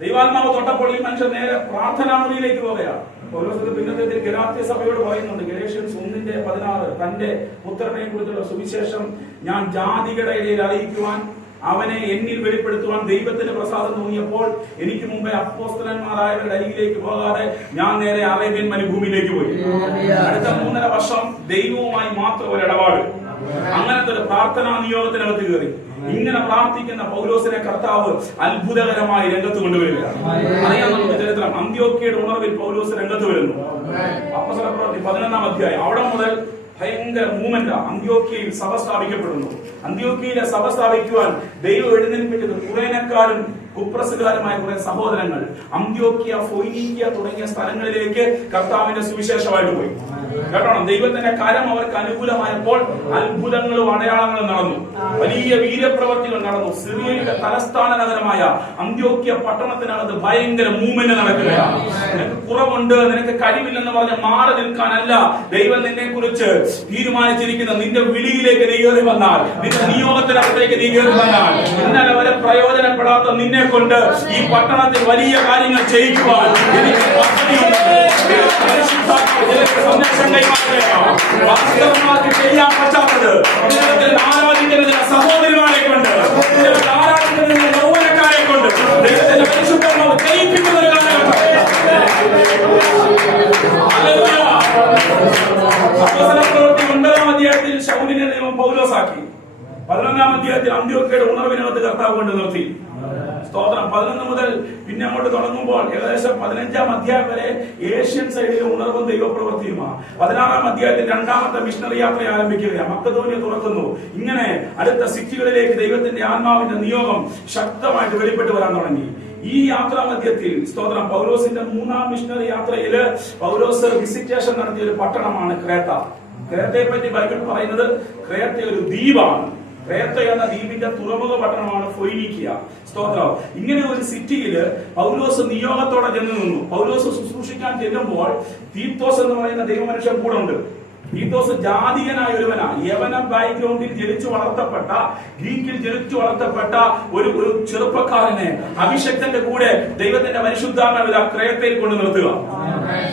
ദൈവാത്മാവ് തൊട്ടപ്പോൾ ഈ മനുഷ്യൻ നേരെ പ്രാർത്ഥനാ മുറിയിലേക്ക് പോവുകയാണ്. പൗലോസ് പിന്നത്തെ ഗലാത്യ സഭയോട് പറയുന്നുണ്ട്, ഗലേഷ്യൻസ് 1:16, തന്റെ പുത്രനെ കുറിച്ചുള്ള സുവിശേഷം ഞാൻ ജാതികളുടെ ഇടയിൽ അറിയിക്കുവാൻ അവനെ എന്നിൽ വെളിപ്പെടുത്തുവാൻ ദൈവത്തിന് പ്രസാദം തോന്നിയപ്പോൾ എനിക്ക് മുമ്പേ അപ്പോസ്തലന്മാരായവരുടെ അരികിലേക്ക് പോകാതെ ഞാൻ നേരെ അറേബ്യൻ മരുഭൂമിയിലേക്ക് പോയി. അടുത്ത 3.5 വർഷം ദൈവവുമായി മാത്രം ഒരു ഇടപാട്. അങ്ങനത്തെ ഒരു പ്രാർത്ഥനാ നിയോഗത്തിനകത്ത് കയറി. ഇങ്ങനെ പ്രാർത്ഥിക്കുന്ന പൗലോസിനെ കർത്താവ് അത്ഭുതകരമായി രംഗത്ത് കൊണ്ടുവരിക. അറിയാം നമുക്ക് ചരിത്രം. അന്ത്യോക്യയുടെ ഉണർവിൽ പൗലോസ് രംഗത്ത് വരുന്നു. അപ്പോസ്തലപ്രവൃത്തി 11-ാം അധ്യായം. അവിടെ മുതൽ ഭയങ്കര മൂവ്മെന്റ്. അന്ത്യോക്യയിൽ സഭ സ്ഥാപിക്കപ്പെടുന്നു. അന്ത്യോക്യയിലെ സഭ സ്ഥാപിക്കുവാൻ ദൈവം എഴുന്നേൽപ്പിച്ചത് കുറേനക്കാരും കുപ്രസുകാരുമായ കുറെ സഹോദരങ്ങൾ അന്ത്യോക്യ, ഫൊയ്നീക്യ തുടങ്ങിയ സ്ഥലങ്ങളിലേക്ക് കർത്താവിന്റെ സുവിശേഷമായിട്ട് പോയി. കേട്ടോണം, ദൈവത്തിന്റെ കരം അവർക്ക് അനുകൂലമായപ്പോൾ അത്ഭുതങ്ങളും അടയാളങ്ങളും നടന്നു. വലിയ വീര്യപ്രവർത്തികൾ നടന്നു. സിറിയയുടെ തലസ്ഥാന നഗരമായ അന്ത്യോക്യ പട്ടണത്തിനകത്ത് ഭയങ്കര മൂവ്മെന്റ് നടക്കുകയാണ്. നിനക്ക് കുറവുണ്ട്, നിനക്ക് കഴിവില്ലെന്ന് പറഞ്ഞ് മാറി നിൽക്കാനല്ല ദൈവം നിന്നെ കുറിച്ച് തീരുമാനിച്ചിരിക്കുന്ന. നിന്റെ വിളിയിലേക്ക് നീ കയറി വന്നാൽ, നിന്റെ നിയോഗത്തിനകത്തേക്ക് നീ കയറി വന്നാൽ, ഇന്നലെ വരെ പ്രയോജനപ്പെടാത്ത നിന്നെ കൊണ്ട് ഈ പട്ടണത്തിൽ വലിയ കാര്യങ്ങൾ ചെയ്യിക്കുവാൻ എനിക്ക് പദ്ധതിയുണ്ട്. വാസ്തവമാർക്ക് ചെയ്യാൻ പറ്റാത്തത് ആരാധിക്കുന്ന സഹോദരിമാരെ കൊണ്ട്, ആരാധിക്കുന്ന യൗവനക്കാരെ കൊണ്ട് ദൈവത്തിന്റെ പരിശുദ്ധമാവ് ചെയ്യിപ്പിക്കുന്ന ഒരു കാലഘട്ടം. 9-ാം അധ്യായത്തിൽ ശൗലിനെ ദൈവം പൗലോസാക്കി. 11-ാം അധ്യായത്തിൽ അന്ത്യോക്യയുടെ ഉണർവിനകത്ത് കർത്താവ് കൊണ്ട് നിർത്തി. സ്തോത്രം. 11 മുതൽ പിന്നെ അങ്ങോട്ട് തുടങ്ങുമ്പോൾ ഏകദേശം 15-ാം അധ്യായം വരെ ഏഷ്യൻ സൈഡിലെ ഉണർവും ദൈവപ്രവൃത്തിയുമാണ്. 16-ാം അധ്യായത്തിൽ 2ാമത്തെ മിഷണറി യാത്ര ആരംഭിക്കുകയാണ്. മക്കതോന്യ തുറക്കുന്നു. ഇങ്ങനെ അടുത്ത സിറ്റികളിലേക്ക് ദൈവത്തിന്റെ ആത്മാവിന്റെ നിയോഗം ശക്തമായിട്ട് വെളിപ്പെട്ട് വരാൻ തുടങ്ങി. ഈ യാത്രാ മധ്യത്തിൽ സ്തോത്രം പൗലോസിന്റെ 3ാം മിഷണറി യാത്രയില് പൗലോസ് വിസിറ്റേഷൻ നടത്തിയ ഒരു പട്ടണമാണ് ക്രേത്ത. ക്രേത്തയെ പറ്റി ബൈബിൾ പറയുന്നത് ക്രേത്ത ഒരു ദ്വീപാണ്. ക്രേത്ത എന്ന ദ്വീപിന്റെ തുറമുഖ പട്ടണമാണ് ഫൊയ്നീക്യ. സ്തോത്രം. ഇങ്ങനെ ഒരു സിറ്റിയില് പൗലോസ് നിയോഗത്തോടെ ചെന്ന് നിന്നു. പൗലോസ് ശുശ്രൂഷിക്കാൻ ചെല്ലുമ്പോൾ തീത്തോസ് എന്ന് പറയുന്ന ദൈവമനുഷ്യൻ കൂടെ ഉണ്ട്. തീത്തോസ് ജാതീയനായ ഒരുവനാ. യവന ബാക്ക്ഗ്രൗണ്ടിൽ ജനിച്ചു വളർത്തപ്പെട്ട, ഗ്രീക്കിൽ ജനിച്ചു വളർത്തപ്പെട്ട ഒരു ചെറുപ്പക്കാരനെ അഭിഷക്തന്റെ കൂടെ ദൈവത്തിന്റെ പരിശുദ്ധാത്മാവ് ക്രേത്തയിൽ കൊണ്ട് നിർത്തുക.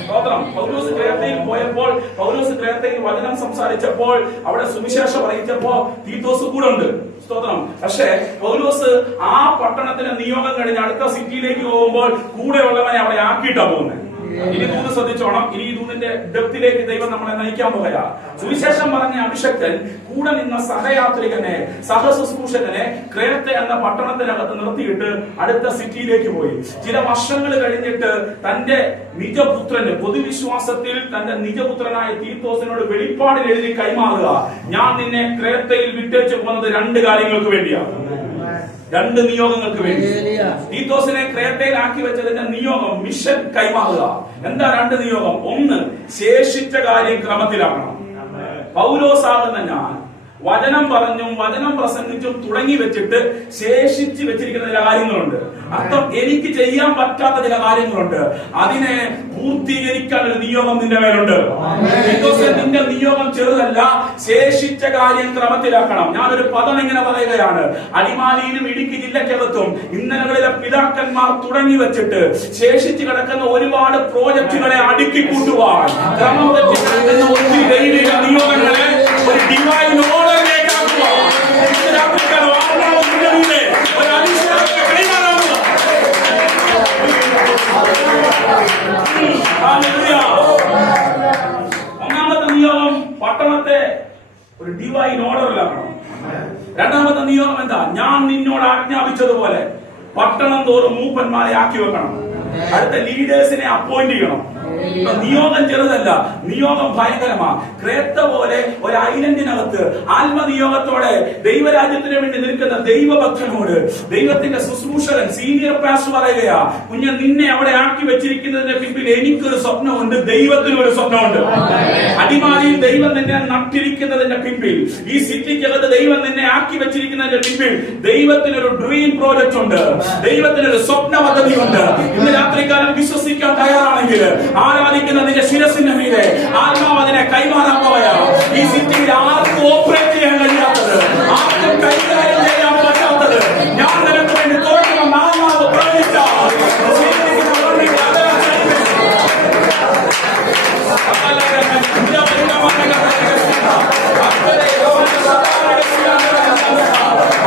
സ്തോത്രം. പൗലോസ് ക്രേത്തയിൽ പോയപ്പോൾ, പൗലോസ് ക്രേത്തയിൽ വചനം സംസാരിച്ചപ്പോൾ, അവിടെ സുവിശേഷം അറിയിച്ചപ്പോ തീത്തോസ് കൂടെ ഉണ്ട്. സ്തോത്രം. പക്ഷേ പൗലോസ് ആ പട്ടണത്തിന് നിയോഗം കഴിഞ്ഞ് അടുത്ത സിറ്റിയിലേക്ക് പോകുമ്പോൾ കൂടെയുള്ളവനെ അവിടെ ആക്കിയിട്ടാ പോകുന്നത്. ഇനി ദൂത് ശ്രദ്ധിച്ചോണം. ഇനി ഈ ദൂതിന്റെ ഡെപ്തിലേക്ക് ദൈവം നമ്മളെ നയിക്കാൻ പോകുക. സുവിശേഷം പറഞ്ഞ അഭിഷക്തൻ കൂടെ നിന്ന സഹയാത്രികനെ, സഹശുശ്രൂഷകനെ ക്രേത്ത എന്ന പട്ടണത്തിനകത്ത് നിർത്തിയിട്ട് അടുത്ത സിറ്റിയിലേക്ക് പോയി. ചില വർഷങ്ങൾ കഴിഞ്ഞിട്ട് തന്റെ നിജപുത്രന്, പൊതുവിശ്വാസത്തിൽ തന്റെ നിജപുത്രനായ തീത്തോസിനോട് വെളിപ്പാടിൽ എഴുതി കൈമാറുക. ഞാൻ നിന്നെ ക്രേത്തയിൽ വിട്ടേച്ചു പോകുന്നത് 2 കാര്യങ്ങൾക്ക് വേണ്ടിയാണ്. 2 നിയോഗങ്ങൾക്ക് വേണ്ടി. തീത്തോസിനെ ക്രേത്തയിൽ ആക്കി വെച്ചതിന്റെ നിയോഗം, മിഷൻ കൈമാറുക. എന്താ 2 നിയോഗം? 1, ശേഷിച്ച കാര്യം ക്രമത്തിലാക്കണം. പൗലോസാകുന്ന ഞാൻ വചനം പറഞ്ഞും വചനം പ്രസംഗിച്ചും തുടങ്ങി വെച്ചിട്ട് ശേഷിച്ച് വെച്ചിരിക്കുന്ന ചില കാര്യങ്ങളുണ്ട്. അർത്ഥം എനിക്ക് ചെയ്യാൻ പറ്റാത്ത ചില കാര്യങ്ങളുണ്ട്. അതിനെ പൂർത്തീകരിക്കാൻ ഒരു നിയോഗം നിന്റെ മേലുണ്ട്. നിന്റെ നിയോഗം ചെറുതല്ല. ശേഷിച്ച കാര്യം ക്രമത്തിലാക്കണം. ഞാനൊരു പദം ഇങ്ങനെ പറയുകയാണ്. അടിമാലിയിലും ഇടുക്കി ജില്ലക്കകത്തും ഇന്നലകളിലെ പിതാക്കന്മാർ തുടങ്ങി വെച്ചിട്ട് ശേഷിച്ച് കിടക്കുന്ന ഒരുപാട് പ്രോജക്റ്റുകളെ അടുക്കി കൂട്ടുവാൻ ക്രമം വെച്ച് കിടക്കുന്ന ഒത്തിരി ദൈവിക നിയോഗങ്ങളെ ഒരു ഡിവൈൻ ഓർഡറിലേക്ക് ആക്കുക. ഒന്നാമത്തെ നിയോഗം പട്ടണത്തെ ഒരു ഡിവൈൻ ഓർഡറിലാക്കണം. 2ാമത്തെ നിയോഗം എന്താ? ഞാൻ നിന്നോട് ആജ്ഞാപിച്ചതുപോലെ പട്ടണം തോറും മൂപ്പന്മാരെ ആക്കി വെക്കണം. അടുത്ത ലീഡേഴ്സിനെ അപ്പോയിന്റ് ചെയ്യണം. നിയോഗം ചെറുതല്ല, നിയോഗം ഭയങ്കരമാണ്. ക്രേത്ത പോലെ ഒരു ഐലൻഡിനകത്ത് ആത്മനിയോഗത്തോടെ ദൈവരാജ്യത്തിന് വേണ്ടി നിൽക്കുന്ന ദൈവഭക്തനോട് ദൈവത്തിന്റെ ശുശ്രൂഷകൻ, സീനിയർ പാസ്റ്റർ പറയുകയാ, കുഞ്ഞ് നിന്നെ അവിടെ ആക്കി വെച്ചിരിക്കുന്നതിന്റെ പിന്നിൽ എനിക്കൊരു സ്വപ്നമുണ്ട്, ദൈവത്തിനും ഒരു സ്വപ്നമുണ്ട്. അടിമാലിയിൽ ദൈവം നിന്നെ നട്ടിരിക്കുന്നതിന്റെ പിന്നിൽ, ഈ സിറ്റിക്കകത്ത് ദൈവം നിന്നെ ആക്കി വെച്ചിരിക്കുന്നതിന്റെ പിന്നിൽ ദൈവത്തിനൊരു ഡ്രീം പ്രോജക്റ്റ് ഉണ്ട്, ദൈവത്തിനൊരു സ്വപ്ന പദ്ധതിയുണ്ട്. ഇന്ന് രാത്രിക്കാലം വിശ്വസിക്കാൻ തയ്യാറാണെങ്കിൽ ആരാധിക്കുന്ന നിന്റെ ശിരസിന്റെ മീതെ ആത്മാവ് അതിനെ കൈമാറാൻ പോയാ. ഈ സിറ്റിയിൽ ആർക്കും ഓപ്പറേറ്റ് ചെയ്യാൻ കഴിയാത്തത്, ആർക്കും കൈകാര്യം ചെയ്യാൻ പറ്റാത്തത് ഞാൻ നിനക്ക് വേണ്ടി തോന്നുന്ന ആത്മാവ് പ്രവചിച്ചാൽ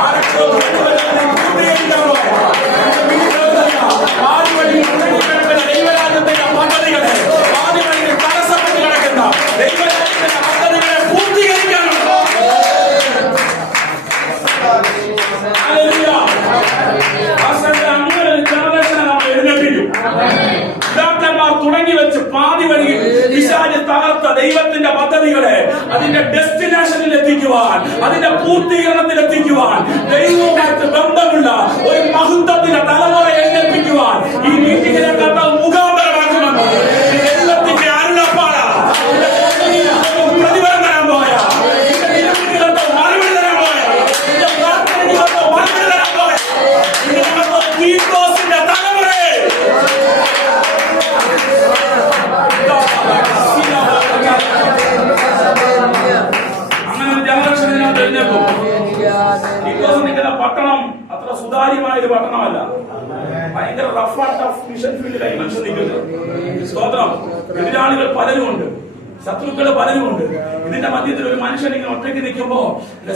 ആരോ ഡെസ്റ്റിനേഷനിൽ എത്തിക്കുവാൻ, അതിന്റെ പൂർത്തീകരണത്തിൽ എത്തിക്കുവാൻ, ദൈവവുമായിട്ട് ബന്ധമുള്ള ഒരു മഹത്വത്തിന്റെ തലമുറ എഴുന്നേൽപ്പിക്കുവാൻ ഈ മീറ്റിംഗിനെ കർത്താവ് മുഖാന്തരമാക്കുമെന്ന് എല്ലാത്തിന്റെ അരുളപ്പാടാ. പ്രതിഫലം തരാൻ പോയ മറുപടി തരാൻ പോയ മറുപടി തരാൻ പോയ തീത്തോസിന്റെ തലമുറയെ അങ്ങനെ ഒരു ജനറേഷൻ ഇതിനകത്ത് എഴുന്നേൽക്കും. തീത്തോസ് നിൽക്കുന്ന പട്ടണം അത്ര സുതാര്യമായ ഒരു പട്ടണമല്ല. ഭയങ്കര റഫ് ആൻഡ് ടഫ് മിഷൻ ഫീൽഡിലായി മനുഷ്യൻ നിൽക്കുന്നത്. സ്തോത്രം. എതിരാളികൾ പലരുമുണ്ട്, ശത്രുക്കൾ പലരുമുണ്ട്. ഇതിന്റെ മധ്യത്തിൽ ഒരു മനുഷ്യൻ ഇങ്ങനെ ഒറ്റയ്ക്ക് നിൽക്കുമ്പോ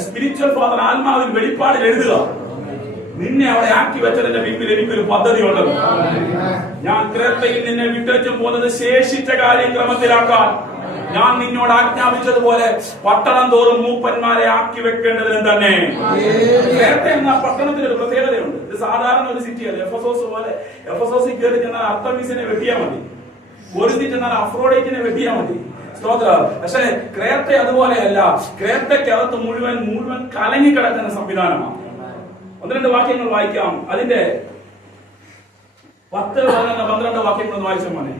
സ്പിരിച്വൽ ഫാദർ ആത്മാവിൽ വെളിപ്പാടിൽ എഴുതുക, നിന്നെ അവിടെ ആക്കി വെച്ചതിന്റെ പിന്നിൽ എനിക്കൊരു പദ്ധതി ഉള്ളത്. ഞാൻ ക്രേത്തയിൽ നിന്നെ വിട്ടേച്ചും പോകുന്നത് ശേഷിച്ച കാര്യം ക്രമത്തിലാക്കാൻ ഞാൻ നിന്നോട് ആജ്ഞാപിച്ചതുപോലെ പട്ടണം തോറും മൂപ്പന്മാരെ ആക്കി വെക്കേണ്ടതിന് തന്നെ. ക്രേത്ത എന്ന പട്ടണത്തിന് ഒരു പ്രത്യേകതയുണ്ട്. ഇത് സാധാരണ ഒരു സിറ്റിയല്ല. എഫസോസ് പോലെ എഫസോസിൽ കയറി ചെന്നാൽ അർത്തമീസിനെ വെട്ടിയാൽ മതി, കൊരിന്തിൽ ചെന്നാൽ അഫ്രോഡൈറ്റിനെ വെട്ടിയാൽ മതി. സ്തോത്രം. പക്ഷേ ക്രേത്ത അതുപോലെയല്ല. ക്രേത്തക്കകത്ത് മുഴുവൻ കലങ്ങിക്കിടക്കുന്ന സംവിധാനമാണ്. 1-2 വാക്യങ്ങൾ വായിക്കാം. അതിന്റെ 10, 11, 12 വാക്യങ്ങളൊന്ന് വായിച്ചാൽ മതി.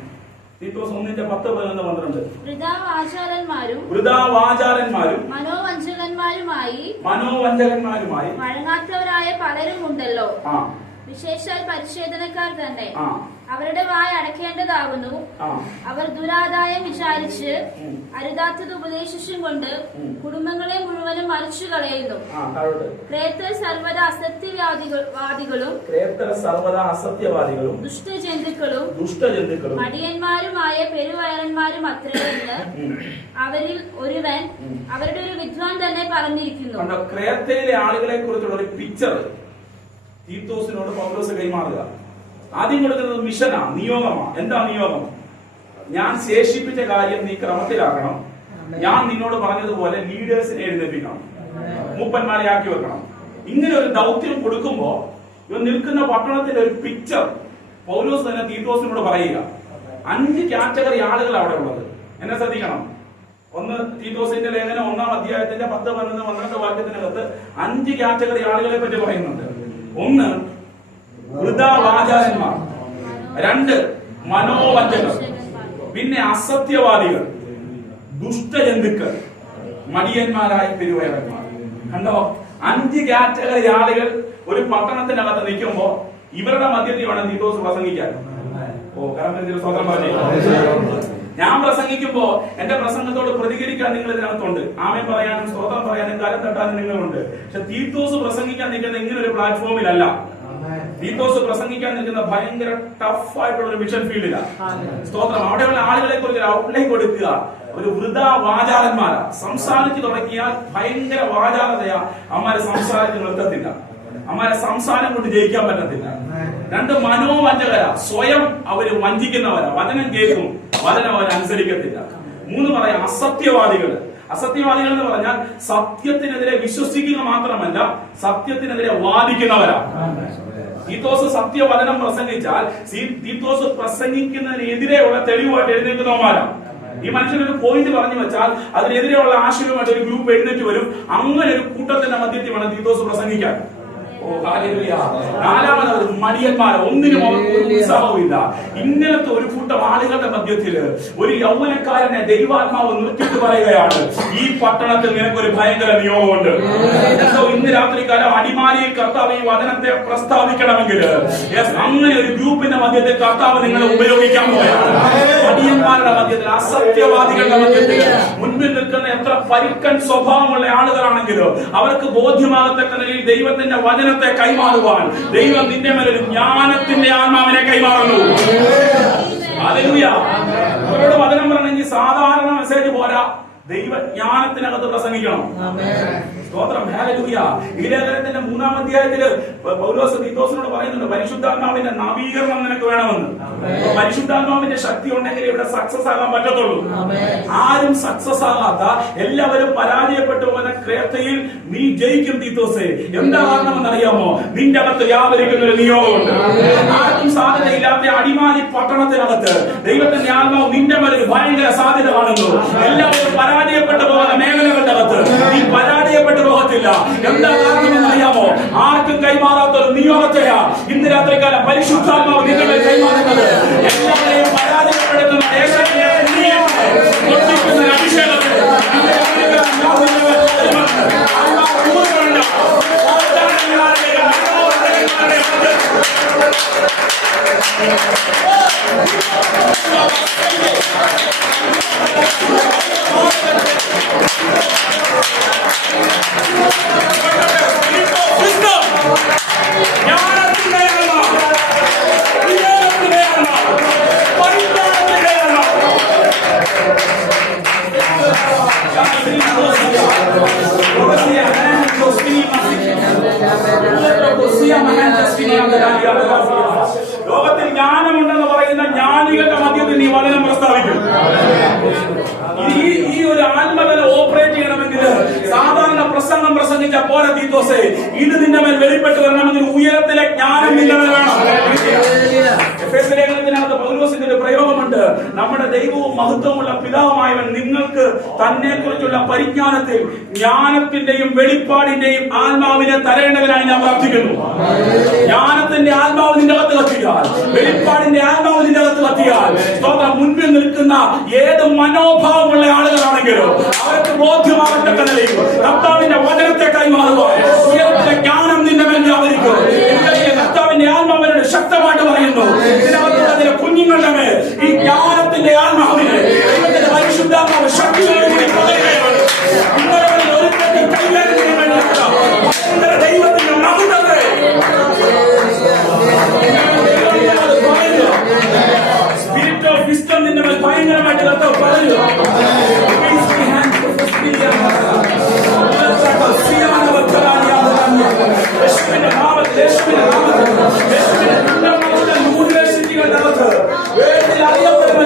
തീത്തോസ് 1-ന്റെ 10, 11, 12. വൃഥാവാചാരന്മാരും മനോവഞ്ചകന്മാരുമായി വഴങ്ങാത്തവരായ പലരും ഉണ്ടല്ലോ. വിശേഷാൽ പരിശോധനക്കാർ തന്നെ. അവരുടെ വായ അടയ്ക്കേണ്ടതാകുന്നു. അവർ ദുരാദായം വിചാരിച്ച് അരുതാത്തത് ഉപദേശിച്ചും കൊണ്ട് കുടുംബങ്ങളെ മുഴുവനും മറിച്ചു കളയുന്നു. ക്രേത്തർ സർവ്വതാ അസത്യവാദികളും ദുഷ്ടജന്തുക്കളും മടിയന്മാരുമായ പെരുവയറന്മാരും അത്രയെന്ന് അവരിൽ ഒരുവൻ, അവരുടെ ഒരു വിദ്വാൻ തന്നെ പറഞ്ഞിരിക്കുന്നു. ക്രേത്തയിലെ ആളുകളെ കുറിച്ചുള്ള ഒരു പിക്ചർ തീത്തോസിനോട് പൗലോസ് കൈമാറുക. ആദ്യം കൊടുക്കുന്നത് മിഷനാ, നിയോഗമാ. എന്താ നിയോഗം? ഞാൻ ശേഷിപ്പിച്ച കാര്യം നീ ക്രമത്തിലാക്കണം. ഞാൻ നിന്നോട് പറഞ്ഞതുപോലെ ലീഡേഴ്സിനെ എഴുന്നേൽപ്പിക്കണം, മൂപ്പന്മാരെ ആക്കി വെക്കണം. ഇങ്ങനെ ഒരു ദൗത്യം കൊടുക്കുമ്പോ ഇവ നിൽക്കുന്ന പട്ടണത്തിന്റെ ഒരു പിക്ചർ പൗലോസ് തന്നെ തീത്തോസിനോട് പറയുക. 5 കാറ്റഗറി ആളുകൾ അവിടെ ഉള്ളത്. എന്നെ ശ്രദ്ധിക്കണം. ഒന്ന്, തീത്തോസിന്റെ ലേഖനം 1-ാം അധ്യായത്തിന്റെ 10, 11, 12 വാക്യത്തിനകത്ത് 5 കാറ്റഗറി ആളുകളെ പറ്റി പറയുന്നുണ്ട്. 1, വൃഥാവാചാരന്മാർ. 2, മനോവഞ്ചകർ. പിന്നെ അസത്യവാദികൾ, ദുഷ്ടജന്തുക്കൾ, മടിയന്മാരായ പെരുവയറന്മാർ. കണ്ടോ? 5 കാറ്റഗറി ആളുകൾ ഒരു പട്ടണത്തിനകത്ത് നിൽക്കുമ്പോ ഇവരുടെ മധ്യത്തിൽ വേണം തീത്തോസ് പ്രസംഗിക്കാൻ. സ്വതന്ത്രം പറഞ്ഞു. ഞാൻ പ്രസംഗിക്കുമ്പോ എന്റെ പ്രസംഗത്തോട് പ്രതികരിക്കാൻ നിങ്ങൾ ഇതിനകത്തുണ്ട്. ആമേൻ പറയാനും സ്തോത്രം പറയാനും കരം തട്ടാനും നിങ്ങളുണ്ട്. പക്ഷെ തീത്തോസ് പ്രസംഗിക്കാൻ നിൽക്കുന്ന ഇങ്ങനെ ഒരു പ്ലാറ്റ്ഫോമിലല്ല. തീത്തോസ് പ്രസംഗിക്കാൻ നിൽക്കുന്ന ഭയങ്കര ടഫ് ആയിട്ടുള്ള ഒരു മിഷൻ ഫീൽഡിലാണ്. സ്തോത്രം. അവിടെയുള്ള ആളുകളെ കുറിച്ച് ഒരു ഔട്ട്ലൈൻ കൊടുക്കുക. ഒരു വൃഥാവാചാരന്മാരാ. സംസാരിച്ചു തുടങ്ങിയാൽ ഭയങ്കര വാചാരതയാ. അമ്മാരെ സംസാരിച്ച് നിർത്തത്തില്ല. അമ്മാരെ സംസാരം കൊണ്ട് ജയിക്കാൻ പറ്റത്തില്ല. 2, മനോവഞ്ചകരാ. സ്വയം അവര് വഞ്ചിക്കുന്നവരാ. വചനം കേൾക്കും, വചനം അവരനുസരിക്കത്തില്ല. 3 പറയാം അസത്യവാദികൾ. അസത്യവാദികൾ എന്ന് പറഞ്ഞാൽ സത്യത്തിനെതിരെ വിശ്വസിക്കുക മാത്രമല്ല, സത്യത്തിനെതിരെ വാദിക്കുന്നവരാ. തീത്തോസ് സത്യവചനം പ്രസംഗിച്ചാൽ തീത്തോസ് പ്രസംഗിക്കുന്നതിനെതിരെയുള്ള തെളിവുമായിട്ട് എഴുന്നേൽക്കുന്നവന്മാരാ. ഈ മനുഷ്യനൊരു പോയിന്റ് പറഞ്ഞു വെച്ചാൽ അതിനെതിരെയുള്ള ആശയമായിട്ട് ഒരു ഗ്രൂപ്പ് എഴുന്നേറ്റ് വരും. അങ്ങനെ ഒരു കൂട്ടത്തിന്റെ മധ്യത്തിൽ വേണം തീത്തോസ് പ്രസംഗിക്കാൻ. നാലാമത് മടിയന്മാർ. ഒന്നിനും അവർക്ക് ഒരു ഉത്സാഹവുമില്ല. ഇങ്ങനത്തെ ഒരു കൂട്ടം ആളുകളുടെ മധ്യത്തില് ഒരു യൗവനക്കാരനെ ദൈവാത്മാവ് നിർത്തിയിട്ട് പറയുകയാണ്, ഈ പട്ടണത്തിൽ നിനക്കൊരു ഭയങ്കര നിയോഗമുണ്ട്. എന്തോ ഇന്ന് രാത്രികാലം അടിമാലിയിൽ കർത്താവ് ഈ വചനത്തെ പ്രസ്താവിക്കണമെങ്കിൽ അങ്ങനെ ഒരു ഗ്രൂപ്പിന്റെ മധ്യത്തിൽ കർത്താവ് നിങ്ങളെ ഉപയോഗിക്കാൻ പോയാണ്. മടിയന്മാരുടെ മധ്യത്തിൽ, അസത്യവാദികളുടെ മധ്യത്തിൽ മുൻപിൽ നിൽക്കുന്ന എത്ര പരിക്കൻ സ്വഭാവമുള്ള ആളുകളാണെങ്കിലും അവർക്ക് ബോധ്യമാകത്തക്ക നിലയിൽ ദൈവത്തിന്റെ വചനത്തെ കൈമാറുവാൻ ദൈവം നിന്റെ മേലൊരു ജ്ഞാനത്തിന്റെ ആത്മാവിനെ കൈമാറുന്നു. ഹല്ലേലൂയ. അവരോട് വചനം പറഞ്ഞെങ്കിൽ സാധാരണ മെസ്സേജ് പോരാ, ദൈവജ്ഞാനത്തിനകത്ത് പ്രസംഗിക്കണം. സ്തോത്രം. ഹല്ലേലൂയ. ഈ ലേഖനത്തിന്റെ 3-ാം അധ്യായത്തില് പൗലോസ് തീത്തോസിനോട് പറയുന്നുണ്ട്, പരിശുദ്ധാത്മാവിന്റെ നവീകരണം നിനക്ക് വേണമെന്ന്. പരിശുദ്ധാത്മാവിന്റെ ശക്തി ഉണ്ടെങ്കിൽ ഇവിടെ സക്സസ് ആകാൻ പറ്റത്തുള്ളൂ. ആരും സക്സസ് ആകാത്ത, എല്ലാവരും പരാജയപ്പെട്ടു പോകുന്ന ക്രേത്തയിൽ നീ ജയിക്കും തീത്തോസേ. എന്താ കാരണമെന്ന് അറിയാമോ? നിന്റെ അകത്ത് വ്യാപരിക്കുന്ന ഒരു നിയോഗമുണ്ട്. ആർക്കും സാധ്യതയില്ലാത്ത അടിമാലി പട്ടണത്തിനകത്ത് ദൈവത്തിന്റെ ആത്മാവ് നിന്റെ മേൽ ഒരു ഭയങ്കര സാധ്യത കാണുന്നു. എല്ലാവരും പരാജയപ്പെട്ടു പോകുന്ന മേഖലകളുടെ അകത്ത് നീ പരാജയപ്പെട്ടു പോകത്തില്ല. എന്താ കാരണമെന്ന് അറിയാമോ? ആർക്കും കൈമാറാത്ത ഒരു നിയോഗത്തെയാ ഇന്ന് രാത്രികാലം പരിശുദ്ധാത്മാവ് നിങ്ങളെ കൈമാറുന്നത്. എല്ലാവരെയും പരാജയപ്പെടുത്തുന്ന ദേശത്തിലെ അഭിഷേകത്തെ ലോകത്തിൽ ജ്ഞാനമുണ്ടെന്ന് പറയുന്ന ജ്ഞാനികളുടെ മധ്യത്തിൽ നീ വചനം പ്രസ്താവിക്കും. ഈ ഒരു ആത്മബല ഓപ്പറേറ്റ് ചെയ്യണമെങ്കിൽ സാധാരണ പ്രസംഗം പ്രസംഗിച്ച പോരാ തീത്തോസേ. ഇത് നിന്റെ മേൽ വെളിപ്പെട്ട് വരണമെങ്കിൽ ഉയരത്തിലെ ജ്ഞാനം നിന്റെ മേൽ വേണം. എഫേസ്യ ലേഖനത്തിനകത്ത് പൗലോസിന്റെ ഒരു പ്രയോഗമുണ്ട്. നമ്മുടെ ദൈവവും മഹത്വമുള്ള പിതാവുമായവൻ നിങ്ങൾക്ക് തന്നെ കുറിച്ചുള്ള പരിജ്ഞാനത്തിൽ ജ്ഞാനത്തിന്റെയും വെളിപ്പാടിന്റെയും ആത്മാവിനെ തരേണ്ടവനായി ഞാൻ പ്രാർത്ഥിക്കുന്നു. ജ്ഞാനത്തിന്റെ ആത്മാവ് നിന്റെ അകത്ത് കത്തിയാൽ, വെളിപ്പാടിന്റെ ആത്മാവ് നിന്റെ അകത്ത് കത്തിയാൽ, മുൻപിൽ നിൽക്കുന്ന ഏത് മനോഭാവമുള്ള ആളുകളാണെങ്കിലും അവർക്ക് ബോധ്യമാകത്തക്ക നിലയിൽ കർത്താവിന്റെ വചനത്തെ കൈമാറുവാൻ ഉയരത്തിലെ ജ്ഞാനം നിന്റെ മേൽ വ്യാപരിക്കും. കർത്താവിന്റെ ആത്മാവിനോട് ശക്തമായിട്ട് പറയുന്നു, ഇതിനകത്തുള്ള കുഞ്ഞുങ്ങളുടെ മേൽ ഈ ജ്ഞാനത്തിന്റെ ആത്മാവിനെ ദൈവത്തിന്റെ പരിശുദ്ധാത്മാവ് ശക്തിയോടുകൂടി പകരുകയാണ്. നിങ്ങളുടെ ഒരുക്കത്തിൽ കൈകാര്യം വേണ്ടിയാണ് ദൈവത്തിന്റെ മഹത്വത്തെ സ്പിരിറ്റ് ഓഫ് വിസ്ഡം നിന്റെ മേൽ ഭയങ്കരമായിട്ട് കർത്താവ് പറയുക.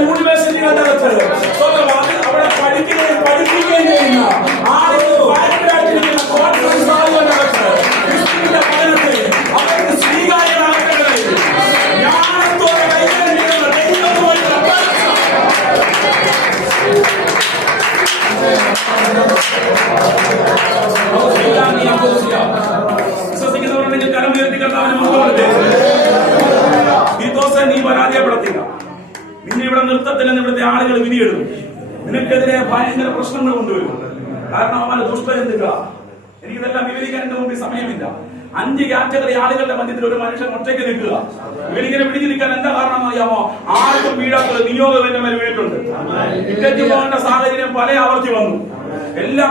യൂണിവേഴ്സിറ്റികളുടെ അവിടെ പഠിക്കുകയും ചെയ്യുന്ന ആളുകൾ ഭയങ്കരമായിട്ടിരിക്കുന്ന കോൺഫറൻസ് പഠനത്തിൽ അവർക്ക് സ്വീകാര്യമാകേണ്ടത് ജ്ഞാനത്തോടെ കൈകാര്യം ചെയ്യുന്ന ദൈവത്തോട് വിശ്വസിക്കുന്നവരുണ്ടെങ്കിൽ കരം ഉയർത്തി കർത്താവിനെ മുഖോളത്തെ തീത്തോസേ, നീ പരാജയപ്പെടത്തില്ല. നിന്നെ ഇവിടെ നിർത്തത്തില്ലെന്ന് ഇവിടുത്തെ ആളുകൾ വിധിയിടും. നിനക്കെതിരെ ഭയങ്കര പ്രശ്നങ്ങൾ കൊണ്ടുവരും. കാരണം അവൻ ദുഷ്ടചിന്തിക്കുക. എനിക്കിതെല്ലാം വിവരിക്കാൻ എന്റെ മുമ്പിൽ സമയമില്ല. 5 കാറ്റഗറി ആളുകളുടെ മധ്യത്തിൽ ഒരു മനുഷ്യൻ ഒറ്റയ്ക്ക് നിൽക്കുക. ഇവരിങ്ങനെ പിടിച്ചു നിൽക്കാൻ എന്താ കാരണം അറിയാമോ? ആർക്കും വീഴാത്തൊരു നിയോഗം എന്റെ മേൽ വീണിട്ടുണ്ട്. ഇറ്റേക്ക് പോകേണ്ട സാഹചര്യം പല ആവർത്തി വന്നു. എല്ലാം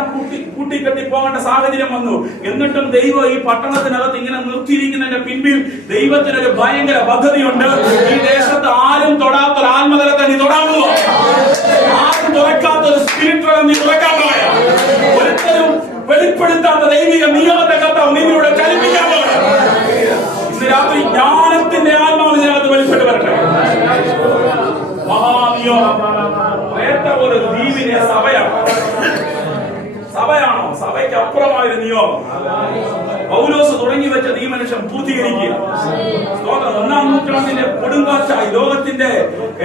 കൂട്ടിക്കെട്ടി പോകേണ്ട സാഹചര്യം വന്നു. എന്നിട്ടും ദൈവം ഈ പട്ടണത്തിനകത്ത് ഇങ്ങനെ നിർത്തിയിരിക്കുന്നതിന്റെ പിൻപിൽ ദൈവത്തിനൊരു ഭയങ്കര പദ്ധതിയുണ്ട്. ഈ ദേശത്ത് ആരും തൊടാത്തൊരു ആത്മതലത്തെ നീ തൊടാമോ? ആരും തുറക്കാത്തൊരു സ്പിരിറ്റ് നീ തുറക്കാൻ പോയ ഒരിക്കലും വെളിപ്പെടുത്താത്ത ദൈവിക നിയമത്തെ കർത്താവ് നിന്നോട് ചലിപ്പിക്കാൻ പോയ ഇന്ന് രാത്രി ജ്ഞാനത്തിന്റെ ആത്മാവ് ഇതിനകത്ത് വെളിപ്പെട്ട് വരട്ടെ. മഹാനിയോഗം ഒരു ദ്വീപിനെ സഭയാണോ? സഭയ്ക്ക് അപ്പുറമായൊരു നിയോഗം പൗലോസ് തുടങ്ങി വെച്ചത് ഈ മനുഷ്യൻ പൂർത്തീകരിക്കുക. 1-ാം നൂറ്റാണ്ടിന്റെ കൊടുങ്കാറ്റായി ലോകത്തിന്റെ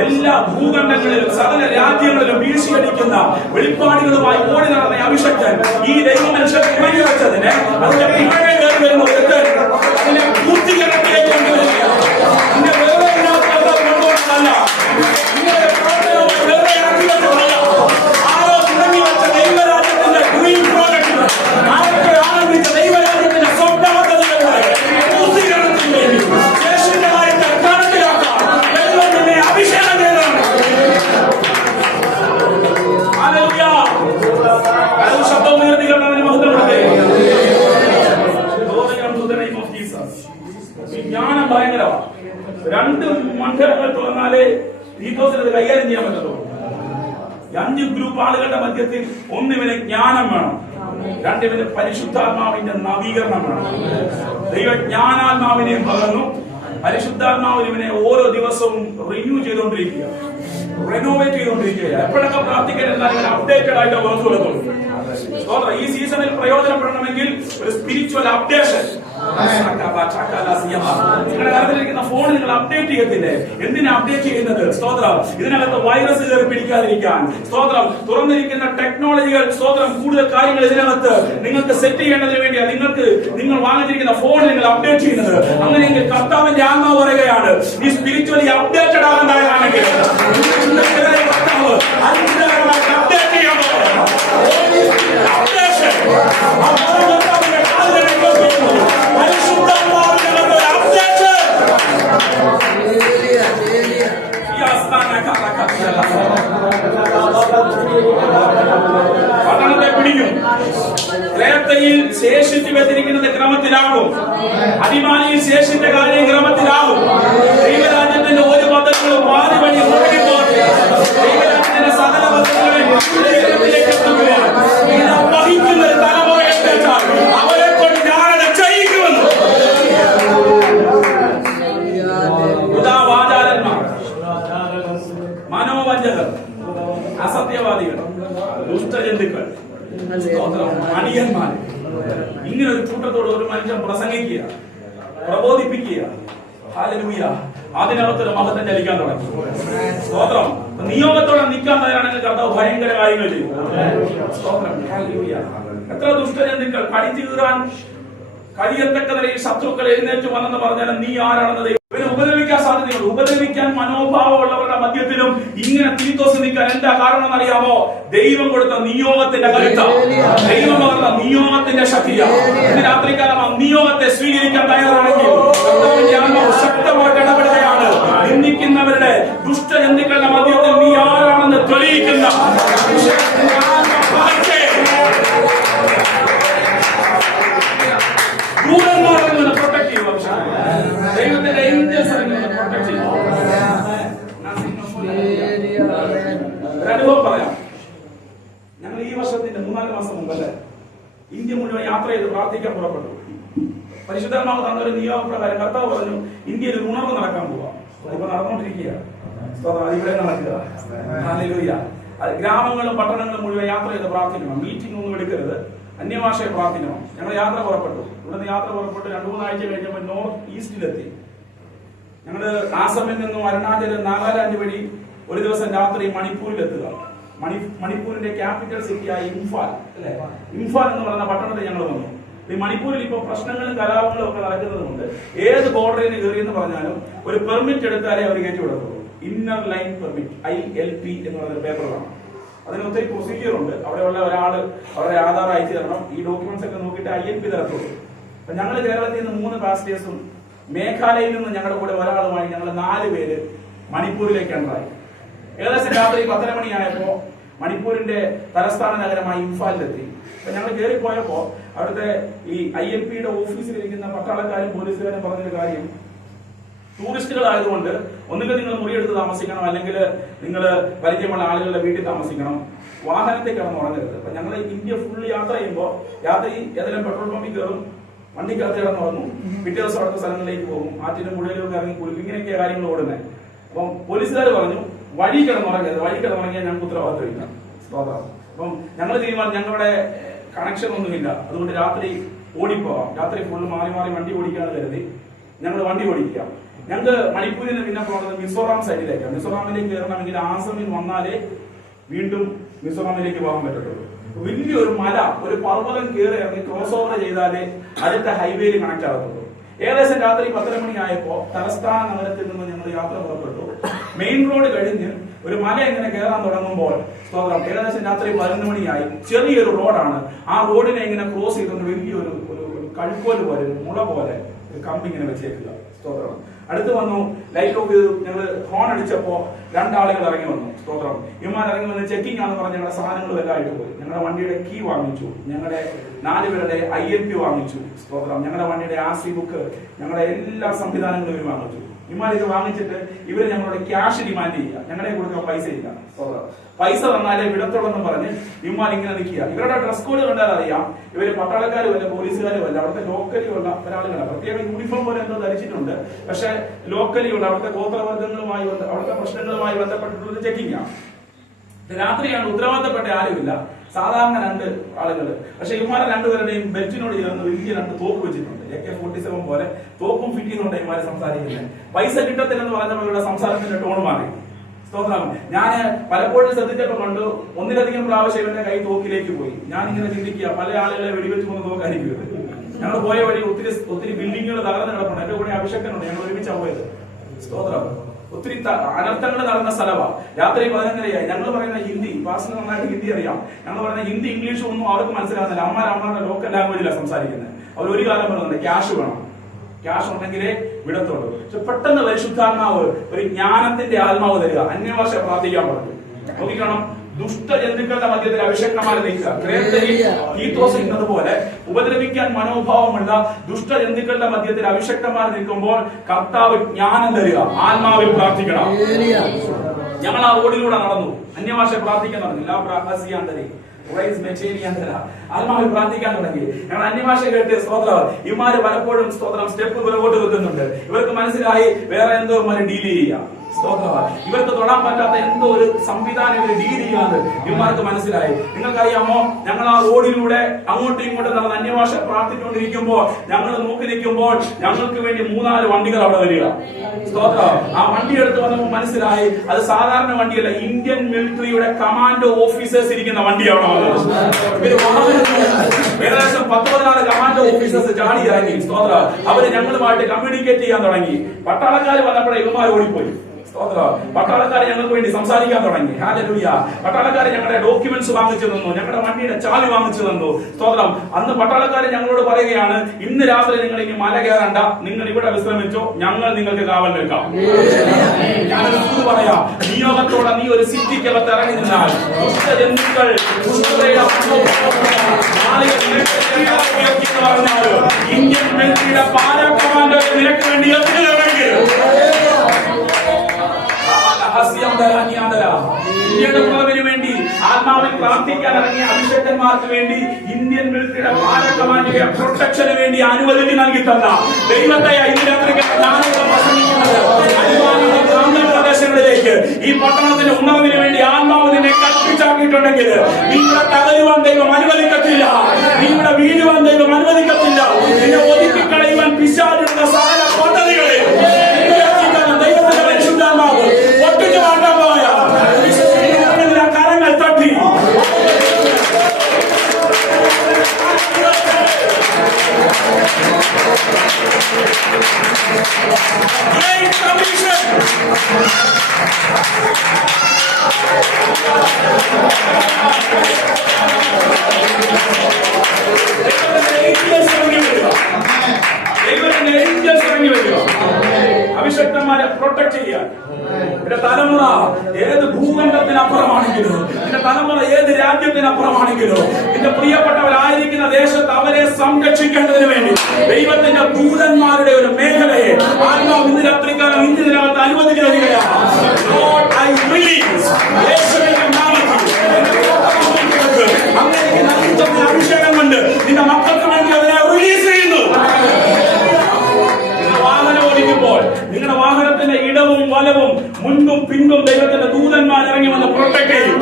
എല്ലാ ഭൂഖണ്ഡങ്ങളിലും സകല രാജ്യങ്ങളിലും വീഴ്ചയടിക്കുന്ന വെളിപ്പാടുകളുമായി ഓടി നടന്ന അഭിഷക്തൻ ഈ ദൈവ മനുഷ്യൻ തുടങ്ങി വെച്ചതിന് അതിന്റെ പിറകെ കയറി വരുന്ന ഒരുത്തൻ അതിനെ പൂർത്തീകരണത്തിലേക്ക് കൊണ്ടുവരിക. അതിന്റെ വെറുതെ കൊണ്ടുപോകുന്നതല്ല, വെറുതെ ഇറക്കി വെച്ചതല്ല. ആരോ തുടങ്ങി വെച്ച ദൈവരാജ്യത്തിന്റെ ഡ്രീം പ്രോജക്ട്, ആരൊക്കെ ആരംഭിച്ച ദൈവരാജ്യത്തിന്റെ സ്വപ്ന പദ്ധതികളുടെ പൂർത്തീകരണത്തിന് വേണ്ടി യേശുവിന്റെ കാര്യത്തെ അക്കാലത്തിലാക്കാൻ ദൈവത്തിന്റെ അഭിഷേകം ചെയ്തതാണ്. ഹല്ലേലൂയ. അത് ശബ്ദം ഉയർത്തി കണ്ടവന് മഹത്വപ്പെടുത്തേ. ജ്ഞാനം ഭയങ്കരമാണ്. 2 മണ്ഡലങ്ങൾ തുറന്നാലേ തീത്തോസിന് അത് കൈകാര്യം ചെയ്യാൻ പറ്റുള്ളൂ. 5 ഗ്രൂപ്പ് ആളുകളുടെ മധ്യത്തിൽ ഒന്നിവന് ജ്ഞാനം വേണം, 2 പരിശുദ്ധാത്മാവിന്റെ നവീകരണം വേണം. ദൈവജ്ഞാനാത്മാവിനെയും പകർന്നു, പരിശുദ്ധാത്മാവിനെ ഓരോ ദിവസവും റിന്യൂ ചെയ്തുകൊണ്ടിരിക്കുക, റെനോവേറ്റ് ചെയ്തുകൊണ്ടിരിക്കുക. എപ്പോഴൊക്കെ പ്രാർത്ഥിക്കാൻ അപ്ഡേറ്റഡ് ആയിട്ട് ഉറച്ചു കൊടുക്കുള്ളൂ. ഈ സീസണിൽ പ്രയോജനപ്പെടണമെങ്കിൽ ഒരു സ്പിരിച്വൽ അപ്ഡേഷൻ. നിങ്ങളുടെ കയ്യിലിരിക്കുന്ന ഫോൺ നിങ്ങൾ അപ്ഡേറ്റ് ചെയ്യത്തില്ലേ? എന്തിനാ അപ്ഡേറ്റ് ചെയ്യുന്നത്? സ്തോത്രം. ഇതിനകത്ത് വൈറസ് കയറി പിടിക്കാതിരിക്കാൻ. സ്തോത്രം. തുറന്നിരിക്കുന്ന ടെക്നോളജികൾ, സ്തോത്രം, കൂടുതൽ കാര്യങ്ങൾ ഇതിനകത്ത് നിങ്ങൾക്ക് സെറ്റ് ചെയ്യേണ്ടതിന് വേണ്ടിയാണ് നിങ്ങൾ വാങ്ങിച്ചിരിക്കുന്ന ഫോൺ നിങ്ങൾ അപ്ഡേറ്റ് ചെയ്യുന്നത്. അങ്ങനെയെങ്കിൽ കർത്താവിന്റെ ആത്മാവ് പറയുകയാണ്, ഈ സ്പിരിച്വലി അപ്ഡേറ്റഡ് ആകേണ്ടതാണെങ്കിൽ കർത്താവ് അത്ഭുതകരമായി അപ്ഡേറ്റ് ചെയ്യാൻ പോകുന്നു. അപ്ഡേഷൻ പട്ടണത്തെ പിടിക്കും. ക്രേത്തയിൽ ശേഷിച്ചു വെച്ചിരിക്കുന്നത് ക്രമത്തിലാകും. അടിമാലിയിൽ ശേഷിച്ച കാര്യം ക്രമത്തിലാകും. ദൈവരാജ്യത്തിന്റെ ഒരു പദ്ധതികളും പാതി വഴി മുടങ്ങിപ്പോകത്തില്ല. ദൈവരാജ്യത്തിന്റെ സകല പദ്ധതികളും വഹിക്കുന്ന ഒരു തലമുറയെ തെറ്റാൽ അവരെ കൊണ്ട് ഞാനത് ചെയ്യിക്കുമെന്ന്. ഉദാവാചാരന്മാർ, മനോവഞ്ചകർ, അസത്യവാദികൾ, ദുഷ്ടജന്തുക്കൾ, അണിയന്മാർ, ഇങ്ങനെ ഒരു കൂട്ടത്തോട് ഒരു മനുഷ്യൻ പ്രസംഗിക്കുക, പ്രബോധിപ്പിക്കുക. ഹല്ലേലൂയ. അതിനകത്തൊരു മഹത്വം ചലിക്കാൻ തുടങ്ങി. സ്തോത്രം. നിയോഗത്തോടെ നിൽക്കാൻ തയ്യാറാണെങ്കിൽ കർത്താവ് ഭയങ്കര കാര്യങ്ങൾ ചെയ്യും. സ്തോത്രം. ഹല്ലേലൂയ. എത്ര ദുഷ്ടജന്തുക്കൾ കടിച്ചു കീറാൻ കഴിയത്തക്ക നിലയിൽ ശത്രുക്കൾ എഴുന്നേറ്റ് വന്നെന്ന് പറഞ്ഞാൽ നീ ആരാണെന്ന് ഇവരെ ഉപദ്രവിക്കാൻ സാധ്യതയുണ്ട്. ഉപദ്രവിക്കാൻ മനോഭാവമുള്ളവരുടെ മധ്യത്തിലും ഇങ്ങനെ തീത്തോസ് നിൽക്കാൻ എന്താ കാരണം എന്നറിയാമോ? ദൈവം കൊടുത്ത നിയോഗത്തിന്റെ കരുത്ത, ദൈവം കൊടുത്ത നിയോഗത്തിന്റെ ശക്തിയാ. ഇന്ന് രാത്രികാലം ആ നിയോഗത്തെ സ്വീകരിക്കാൻ തയ്യാറാണെങ്കിൽ കർത്താവിന്റെ ആത്മാവ് ശക്തമായിട്ട് ഇടപെടുകയാണ്. നിന്ദിക്കുന്നവരുടെ ദുഷ്ടജന്തുക്കളുടെ മധ്യത്തിൽ നീ ആരാണെന്ന് തെളിയിക്കുന്ന ദൂരന്മാരിൽ നിന്ന് പ്രൊട്ടക്ട് ചെയ്യും. ദൈവത്തിന്റെ ഏഞ്ചൽസ് പ്രൊട്ടക്ട് ചെയ്യും. ഒരു അനുഭവം പറയാം. ഞങ്ങൾ ഈ വർഷത്തിന്റെ 3-4 മാസം മുമ്പല്ലേ ഇന്ത്യ മുഴുവൻ യാത്ര ചെയ്ത് പ്രാർത്ഥിക്കാൻ പുറപ്പെട്ടു. പരിശുദ്ധമാവ് തന്നൊരു നിയമപ്രകാരം കർത്താവ് പറഞ്ഞു, ഇന്ത്യയിൽ ഒരു ഉണർവ് നടക്കാൻ പോവാം. ഇപ്പൊ നടന്നുകൊണ്ടിരിക്കുകയാണ്. ഇവിടെ നടക്കുക. ഹല്ലേലൂയ. ഗ്രാമങ്ങളും പട്ടണങ്ങളും മുഴുവൻ യാത്ര ചെയ്ത് പ്രാർത്ഥിക്കണം. മീറ്റിംഗ് ഒന്നും എടുക്കരുത്. അന്യഭാഷയെ പ്രാർത്ഥിക്കണം. ഞങ്ങൾ യാത്ര പുറപ്പെട്ടു. ഇവിടുന്ന് യാത്ര പുറപ്പെട്ട് 2-3 ആഴ്ച കഴിഞ്ഞപ്പോൾ നോർത്ത് ഈസ്റ്റിലെത്തി. ഞങ്ങള് ആസാമിൽ നിന്നും അരുണാചൽ, നാഗാലാൻഡ് വഴി ഒരു ദിവസം രാത്രി മണിപ്പൂരിലെത്തുക. മണിപ്പൂരിന്റെ ക്യാപിറ്റൽ സിറ്റിയായ ഇംഫാൽ, അല്ലെ, ഇംഫാൽ എന്ന് പറയുന്ന പട്ടണത്തിൽ ഞങ്ങൾ വന്നു. ഈ മണിപ്പൂരിൽ ഇപ്പോൾ പ്രശ്നങ്ങളും കലാപങ്ങളും ഒക്കെ നടക്കുന്നതുകൊണ്ട് ഏത് ബോർഡറിന് കയറിയെന്ന് പറഞ്ഞാലും ഒരു പെർമിറ്റ് എടുത്താലേ അവർ കയറ്റി വിടത്തുള്ളൂ. ഇന്നർ ലൈൻ പെർമിറ്റ്, ILP എന്ന് പറയുന്ന പേപ്പറാണ്. അതിന് ഒത്തിരി പ്രൊസീജിയർ ഉണ്ട്. അവിടെയുള്ള ഒരാൾ അവരുടെ ആധാർ അയച്ചു തരണം. ഈ ഡോക്യുമെന്റ്സ് ഒക്കെ നോക്കിയിട്ട് ILP തരത്തുള്ളൂ. അപ്പൊ ഞങ്ങൾ കേരളത്തിൽ നിന്ന് 3 പാസഞ്ചേഴ്സും മേഘാലയയിൽ നിന്ന് ഞങ്ങളുടെ കൂടെ ഒരാളുമായി ഞങ്ങൾ 4 പേര് മണിപ്പൂരിലേക്ക് എൻ്ററായി. ഏകദേശം രാത്രി 10:30 മണിയായപ്പോ മണിപ്പൂരിന്റെ തലസ്ഥാന നഗരമായ ഇംഫാലിലെത്തി. അപ്പൊ ഞങ്ങൾ കയറിപ്പോയപ്പോ അവിടുത്തെ ഈ ILPയുടെ ഓഫീസിലിരിക്കുന്ന പട്ടാളക്കാരും പോലീസുകാരും പറഞ്ഞൊരു കാര്യം, ടൂറിസ്റ്റുകളായതുകൊണ്ട് ഒന്നുകിൽ നിങ്ങൾ മുറിയെടുത്ത് താമസിക്കണം, അല്ലെങ്കിൽ നിങ്ങൾ പരിചയമുള്ള ആളുകളുടെ വീട്ടിൽ താമസിക്കണം, വാഹനത്തിൽ കിടന്നുറങ്ങരുത്. അപ്പൊ ഞങ്ങൾ ഇന്ത്യ ഫുള്ള് യാത്ര ചെയ്യുമ്പോൾ രാത്രി ഏതെങ്കിലും പെട്രോൾ പമ്പിൽ കയറും, വണ്ടിക്കകത്ത് കിടന്നുറങ്ങും, പിറ്റേ ദിവസം അടുത്ത സ്ഥലങ്ങളിലേക്ക് പോകും, ആറ്റിന്റെ മുകളിലൊക്കെ ഇറങ്ങി കുളിക്കും. ഇങ്ങനെയൊക്കെ കാര്യങ്ങൾ ഓടുന്നത്. അപ്പം പോലീസുകാർ പറഞ്ഞു, വഴി കിടന്നുറങ്ങരുത്, വഴി കിടന്നുറങ്ങിയാൽ ഞങ്ങൾക്ക് ഉത്തരവാദിത്തമില്ല. അപ്പം ഞങ്ങൾ തീരുമാനം, ഞങ്ങളുടെ കണക്ഷൻ ഒന്നുമില്ല, അതുകൊണ്ട് രാത്രി ഓടിപ്പോവാം, രാത്രി ഫുള്ള് മാറി മാറി വണ്ടി ഓടിക്കാന്ന് കരുതി ഞങ്ങൾ വണ്ടി ഓടിക്കാം. ഞങ്ങൾക്ക് മണിപ്പൂരിൽ നിന്ന് പിന്നെ പോകുന്നത് മിസോറാം സൈഡിലേക്കാണ്. മിസോറാമിലേക്ക് കയറണമെങ്കിൽ ആസാമിൽ വന്നാലേ വീണ്ടും മിസോറാമിലേക്ക് പോകാൻ പറ്റത്തുള്ളൂ. വലിയൊരു മല, ഒരു പർവ്വതം കയറി ഇറങ്ങി ക്രോസ് ഓവർ ചെയ്താലേ അടുത്ത ഹൈവേയിൽ കണക്ട് ആകത്തുള്ളൂ. ഏകദേശം രാത്രി 10:30 മണിയായപ്പോ തലസ്ഥാന നഗരത്തിൽ നിന്ന് ഞങ്ങൾ യാത്ര പുറപ്പെട്ടു. മെയിൻ റോഡ് കഴിഞ്ഞ് ഒരു മല ഇങ്ങനെ കയറാൻ തുടങ്ങുമ്പോൾ സ്തോത്രം, ഏകദേശം രാത്രി 11 മണിയായി. ചെറിയൊരു റോഡാണ്. ആ റോഡിനെ ഇങ്ങനെ ക്രോസ് ചെയ്തുകൊണ്ട് വലിയൊരു കഴുക്കോല് പോലെ, മുള പോലെ ഒരു കമ്പി ഇങ്ങനെ വെച്ചേക്കുക. സ്തോത്രം. അടുത്ത് വന്നു, ലൈറ്റ് ഓഫ് ചെയ്തു. ഞങ്ങൾ ഹോൺ അടിച്ചപ്പോ 2 ആളുകൾ ഇറങ്ങി വന്നു. സ്തോത്രം. ഇവന്മാർ ഇറങ്ങി വന്ന് ചെക്കിംഗ് ആണെന്ന് പറഞ്ഞ് ഞങ്ങളുടെ സാധനങ്ങളും എല്ലാം ആയിട്ട് പോയി. ഞങ്ങളുടെ വണ്ടിയുടെ കീ വാങ്ങിച്ചു, ഞങ്ങളുടെ 4 പേരുടെ ILP വാങ്ങിച്ചു. സ്തോത്രം. ഞങ്ങളുടെ വണ്ടിയുടെ RC ബുക്ക്, ഞങ്ങളുടെ എല്ലാ സംവിധാനങ്ങളും ഇവർ വാങ്ങിച്ചു. ഇവന്മാർ ഇത് വാങ്ങിച്ചിട്ട് ഇവര് ഞങ്ങളോട് ക്യാഷ് ഡിമാൻഡ് ചെയ്യുക. ഞങ്ങളെ കൊടുക്കാൻ പൈസ ഇല്ല. പൈസ തന്നാലേ വിടത്തുള്ളെന്ന് പറഞ്ഞ് ഇവന്മാർ ഇങ്ങനെ നിൽക്കുക. ഇവരുടെ ഡ്രസ് കോഡ് കണ്ടാൽ അറിയാം ഇവര് പട്ടാളക്കാരും അല്ല, പോലീസുകാരും അല്ല, അവിടുത്തെ ലോക്കലി ഉള്ള ഒരാളുകളാണ്. പ്രത്യേക യൂണിഫോം പോലെ എന്തോ ധരിച്ചിട്ടുണ്ട്. പക്ഷെ ലോക്കലി ഉള്ള അവിടുത്തെ ഗോത്രവർഗങ്ങളുമായി, അവിടുത്തെ പ്രശ്നങ്ങളുമായി ബന്ധപ്പെട്ടിട്ടുള്ള ചെക്കിംഗ് ആണ്. രാത്രിയാണ്, ഉത്തരവാദിത്തപ്പെട്ട ആരുമില്ല. സാധാരണ 2 ആളുകൾ. പക്ഷെ ഇവന്മാരെ 2 പേരുടെയും ബെൽറ്റിനോട് ചേർന്ന് വലിയ 2 തോക്ക് വെച്ചിട്ടുണ്ട്. AK-47 പോലെ തോക്കും ഫിറ്റ് ചെയ്യുന്നുണ്ട് ഇവന്മാരെ സംസാരിക്കുന്നത്. പൈസ കിട്ടത്തില്ലെന്ന് പറഞ്ഞപ്പോൾ ഇവരുടെ സംസാരത്തിന്റെ ടോൺ മാറി. സ്തോത്രം. ഞാൻ പലപ്പോഴും ശ്രദ്ധിച്ചപ്പോൾ കണ്ടു, ഒന്നിലധികം പ്രാവശ്യം ഇവന്റെ കൈ തോക്കിലേക്ക് പോയി. ഞാൻ ഇങ്ങനെ ചിന്തിക്കുക, പല ആളുകളെ വെടിവെച്ച് കൊണ്ട് തോക്കായിരിക്കും. ഞങ്ങൾ പോയ വഴി ഒത്തിരി ബിൽഡിങ്ങുകൾ തകർന്ന് കിടപ്പുണ്ട്. എന്റെ കൂടെ അഭിഷേകനുണ്ട്, ഞങ്ങൾ ഒരുമിച്ചാണ് പോയത്. സ്തോത്രം. ഒത്തിരി അനർത്ഥങ്ങൾ നടന്ന സ്ഥലമാണ്. രാത്രി 11:30 ഞങ്ങൾ പറയുന്ന ഹിന്ദി, പാസ്റ്റർ നന്നായിട്ട് ഹിന്ദി അറിയാം. ഞങ്ങൾ പറയുന്ന ഹിന്ദി ഇംഗ്ലീഷും ഒന്നും അവർക്ക് മനസ്സിലാകുന്നില്ല. അമ്മമാരുടെ ലോക്കൽ ലാംഗ്വേജിലാണ് സംസാരിക്കുന്നത്. അവർ ഒരു കാലം പറയുന്നുണ്ട് ക്യാഷ് വേണം, ക്യാഷ് ഉണ്ടെങ്കിലേ വിടത്തുള്ളൂ. പക്ഷെ പെട്ടെന്ന് പരിശുദ്ധാത്മാവ് ഒരു ജ്ഞാനത്തിന്റെ ആത്മാവ് തരിക. അന്യഭാഷ പ്രാർത്ഥിക്കാൻ പറഞ്ഞു. നോക്കിക്കണം, ദുഷ്ടജന്തുക്കളുടെ മധ്യത്തിൽ അഭിഷേകന്മാരെ നീക്കുക. ഇന്നതുപോലെ ഉപദ്രവിക്കാൻ മനോഭാവമുള്ള ദുഷ്ടജന്തുക്കളുടെ മധ്യത്തിൽ അഭിഷേകന്മാർ നിൽക്കുമ്പോൾ കർത്താവ് ജ്ഞാനം തരിക. ആത്മാവിൽ പ്രാർത്ഥിക്കണം. ഞങ്ങൾ ആ റോഡിലൂടെ നടന്നു, അന്യഭാഷ പ്രാർത്ഥിക്കാൻ തുടങ്ങി. ആത്മാവിൽ പ്രാർത്ഥിക്കാൻ തുടങ്ങി. ഞങ്ങൾ അന്യഭാഷ കേട്ട് സ്തോത്രം. ഇവന്മാര് പലപ്പോഴും സ്തോത്രം സ്റ്റെപ്പ് പുറകോട്ട് വെക്കുന്നുണ്ട്. ഇവർക്ക് മനസ്സിലായി വേറെ എന്തോ ഡീൽ ചെയ്യാം. ഇവർക്ക് തൊടാൻ പറ്റാത്ത എന്തോ ഒരു സംവിധാനം ഇവർ ഡീൽ ചെയ്യാന്ന് ഇവന്മാർക്ക് മനസ്സിലായി. നിങ്ങൾക്കറിയാമോ, ഞങ്ങൾ ആ റോഡിലൂടെ അങ്ങോട്ടും ഇങ്ങോട്ടും നടന്ന് അന്യഭാഷ പ്രാർത്ഥിച്ചുകൊണ്ടിരിക്കുമ്പോൾ ഞങ്ങൾ നോക്കി നിൽക്കുമ്പോൾ ഞങ്ങൾക്ക് വേണ്ടി 3-4 വണ്ടികൾ അവിടെ വരിക. സ്തോത്രം. ആ വണ്ടി എടുത്ത് വന്നപ്പോൾ മനസ്സിലായി അത് സാധാരണ വണ്ടിയല്ല, ഇന്ത്യൻ മിലിറ്ററിയുടെ കമാൻഡോ ഓഫീസേഴ്സ് ഇരിക്കുന്ന വണ്ടിയാണ്. ഏകദേശം 10-14 കമാൻഡോ ഓഫീസേഴ്സ് ചാടി ഇറങ്ങി. സ്തോത്രം. അവര് ഞങ്ങളുമായിട്ട് കമ്മ്യൂണിക്കേറ്റ് ചെയ്യാൻ തുടങ്ങി. പട്ടാളക്കാർ വന്നപ്പോഴേ ഇവന്മാർ ഓടിപ്പോയി. പട്ടാളക്കാരെ ഞങ്ങൾക്ക് വേണ്ടി സംസാരിക്കാൻ തുടങ്ങി. ഹല്ലേലൂയ. പട്ടാളക്കാരെ ഞങ്ങളുടെ ഡോക്യുമെന്റ്സ് വാങ്ങിച്ചു തന്നു, ഞങ്ങളുടെ വണ്ടിയുടെ ചാവി വാങ്ങിച്ചു തന്നു. സ്തോത്രം. അന്ന് പട്ടാളക്കാരെ ഞങ്ങളോട് പറയുകയാണ്, ഇന്ന് രാത്രി നിങ്ങൾ ഇനി മല കയറണ്ട, നിങ്ങൾ ഇവിടെ വിശ്രമിച്ചോ, ഞങ്ങൾ നിങ്ങൾക്ക് കാവൽ നിൽക്കാം. ഞാനത് പറയാം, നിയോഗത്തോടെ നീ ഒരു സിറ്റിക്കകത്ത് ഇറങ്ങി നിന്നാൽ ദുഷ്ടജന്തുക്കൾ ഇന്ത്യൻ മിലിറ്ററിയുടെ പാരാ കമാൻഡോ നിനക്ക് വേണ്ടി ഇന്ത്യയുടെ പുറവിന് വേണ്ടി ആത്മാവിൽ പ്രാർത്ഥിക്കാൻ ഇറങ്ങിയ അഭിഷേകന്മാർക്ക് വേണ്ടി ഇന്ത്യൻ മിലിറ്ററിയുടെ പാര കമാൻഡിന്റെ പ്രൊട്ടക്ഷന് വേണ്ടി അനുമതി നൽകി തന്ന ദൈവത്തെ പ്രദേശങ്ങളിലേക്ക് ഈ പട്ടണത്തിന്റെ ഉണർവിന് വേണ്ടി ആത്മാവ് നിന്നെ കൽപ്പിച്ചാക്കിയിട്ടുണ്ടെങ്കിൽ നിങ്ങളുടെ തകരുവാൻ ദൈവം അനുവദിക്കത്തില്ല, നിങ്ങളുടെ വീഴുവാൻ ദൈവം അനുവദിക്കത്തില്ല. നിന്നെ ഒതുക്കിക്കളയുവാൻ പിശാചുള്ള സകല പദ്ധതികളെ ദൈവത്തിന്റെ പരിശുദ്ധാത്മാവ് ഒട്ടിച്ചു മാറ്റാൻ പോയ കരങ്ങൾ തട്ടി അഭിഷക്തന്മാരെ പ്രൊട്ടക്ട് ചെയ്യാൻ. എന്റെ തലമുറ ഏത് ഭൂഖണ്ഡത്തിനപ്പുറമാണെങ്കിലോ, എന്റെ തലമുറ ഏത് രാജ്യത്തിനപ്പുറമാണെങ്കിലോ, എന്റെ പ്രിയപ്പെട്ടവരായിരിക്കുന്ന ദേശത്ത് അവരെ സംരക്ഷിക്കേണ്ടതിന് വേണ്ടി ദൈവത്തിന്റെ ദൂതന്മാരുടെ ഒരു മേഖലയെ ആത്മാവ് ഇന്ന് രാത്രികാലം ഇന്ത്യനകത്ത് അനുവദിച്ചു തരികയാണ്. അങ്ങനെ അഭിഷേകം കൊണ്ട് നിന്റെ മക്കൾക്ക് വേണ്ടി അതിനെ റിലീസ് ചെയ്യുന്നു. വാഹനം ഓടിക്കുമ്പോൾ നിങ്ങളുടെ വാഹനത്തിന്റെ ഇടവും വലവും മുൻപും പിൻപും ദൈവത്തിന്റെ ദൂതന്മാർ ഇറങ്ങി വന്ന് പ്രൊട്ടക്ട് ചെയ്യും.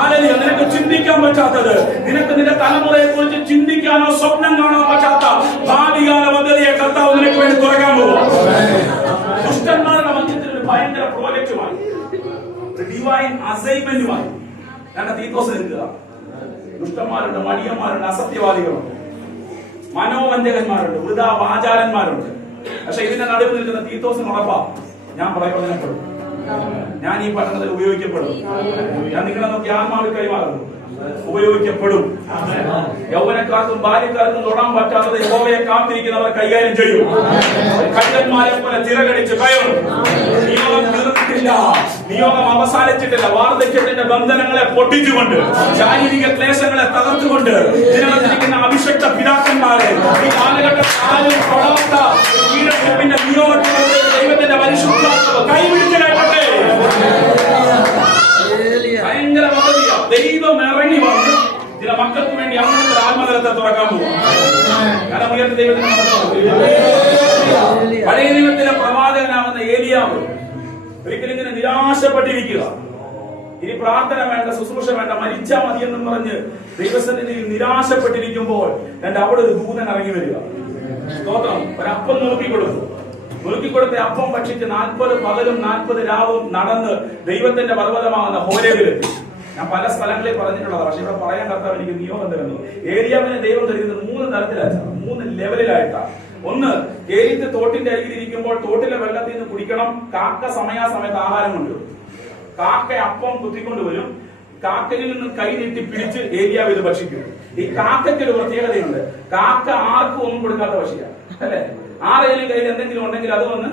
ആലയ നിനക്ക് ചിന്തിക്കാൻ പറ്റാത്തത്, നിനക്ക് നിന്റെ തലമുറയെ കുറിച്ച് ചിന്തിക്കാനോ സ്വപ്നം കാണാൻ പറ്റാത്ത ഭാവികാല പദ്ധതിയെ കർത്താവ് നിനക്ക് വേണ്ടി തുറക്കാൻ പോകും. ദുഷ്ടന്മാരുടെ മധ്യത്തിൽ ഒരു ഭയങ്കര പ്രോജക്റ്റുമായി, ഡിവൈൻ അസൈൻമെന്റുമായി ഞങ്ങളുടെ തീത്തോസ് നിൽക്കുക. ദുഷ്ടന്മാരുണ്ട്, മടിയന്മാരുണ്ട്, അസത്യവാദികളുണ്ട്, മനോവഞ്ചകന്മാരുണ്ട്, വൃഥാവാചാരന്മാരുണ്ട്. പക്ഷെ ഇതിന്റെ നടുവിൽ നിൽക്കുന്ന തീത്തോസിന് ഉറപ്പാ, ഞാൻ പ്രയോജനപ്പെടും, ഞാൻ ഈ പഠനത്തിൽ ഉപയോഗിക്കപ്പെടും, ഞാൻ നിങ്ങളെ നോക്കി ആത്മാവിൽ കൈമാറുന്നു, ഉപയോഗിക്കപ്പെടും. യൗവനക്കാർക്കും ബാല്യക്കാർക്കും തൊടാൻ പറ്റാത്തത് യഹോവയെ കാത്തിരിക്കുന്നവർ കൈകാര്യം ചെയ്യും. കള്ളന്മാരെ പോലെ ചിറകടിച്ച് കയറും. നിയോഗം തീർന്നിട്ടില്ല, നിയോഗം അവസാനിച്ചിട്ടില്ല. വാർദ്ധക്യത്തിന്റെ ബന്ധനങ്ങളെ പൊട്ടിച്ചുകൊണ്ട്, ശാരീരിക ക്ലേശങ്ങളെ തകർത്തുകൊണ്ട് ഇതിനകത്തിരിക്കുന്ന അഭിഷക്ത പിതാക്കന്മാരെ ഈ കാലഘട്ടത്തിൽ ആരും തൊടാത്ത ലീഡർഷിപ്പിന്റെ നിയോഗത്തിൽ ദൈവത്തിന്റെ പരിശുദ്ധാത്മാവ് കൈപിടിച്ചു കയറ്റട്ടെ. ഭയങ്കര പദ്ധതിയാ. ദൈവം ഇറങ്ങി വന്ന് ചില മക്കൾക്ക് വേണ്ടി അങ്ങനത്തെ ആത്മതലത്തെ തുറക്കാൻ പോകും. കാരണം ഉയർന്ന ദൈവത്തിന് പഴയ നിയമത്തിലെ പ്രവാചകനാവുന്ന ഏലിയാവ് ഒരിക്കലും ഇങ്ങനെ നിരാശപ്പെട്ടിരിക്കുക. ഇനി പ്രാർത്ഥന വേണ്ട, ശുശ്രൂഷ വേണ്ട, മരിച്ചാൽ മതി എന്നും പറഞ്ഞ് ദൈവസന്നിധിയിൽ നിരാശപ്പെട്ടിരിക്കുമ്പോൾ അവിടെ ഒരു ദൂതൻ ഇറങ്ങി വരിക. സ്തോത്രം. ഒരപ്പം നുറുക്കിക്കൊടുത്ത അപ്പം ഭക്ഷിച്ച് 40 പകലും 40 രാവും നടന്ന് ദൈവത്തിന്റെ പർവ്വതമാകുന്ന ഹോരേബിലെത്തി. ഞാൻ പല സ്ഥലങ്ങളിൽ പറഞ്ഞിട്ടുള്ളതാണ്, പക്ഷെ ഇവിടെ പറയാൻ കർത്താവ് എനിക്ക് നിയോഗം തരുന്നു. ഏലിയാവിനെ ദൈവം തരുന്നത് 3 തരത്തിലാണ്, 3 ലെവലിലായിട്ടാണ്. ഒന്ന്, ഏലിത്ത് തോട്ടിന്റെ അരികിലിരിക്കുമ്പോൾ തോട്ടിലെ വെള്ളത്തിൽ നിന്ന് കുടിക്കണം. കാക്ക സമയാസമയത്ത് ആഹാരം കൊണ്ടുവരും. കാക്ക അപ്പം കുത്തിക്കൊണ്ടുവരും. കാക്കയിൽ നിന്ന് കൈ നീട്ടി പിടിച്ച് ഏലിയാവ് ഇത് ഭക്ഷിക്കും. ഈ കാക്കയ്ക്ക് ഒരു പ്രത്യേകതയുണ്ട്. കാക്ക ആർക്കും ഒന്നും കൊടുക്കാത്ത പക്ഷിയാണ്, അല്ലെ? ആരെങ്കിലും കയ്യിൽ എന്തെങ്കിലും ഉണ്ടെങ്കിൽ അത് വന്ന്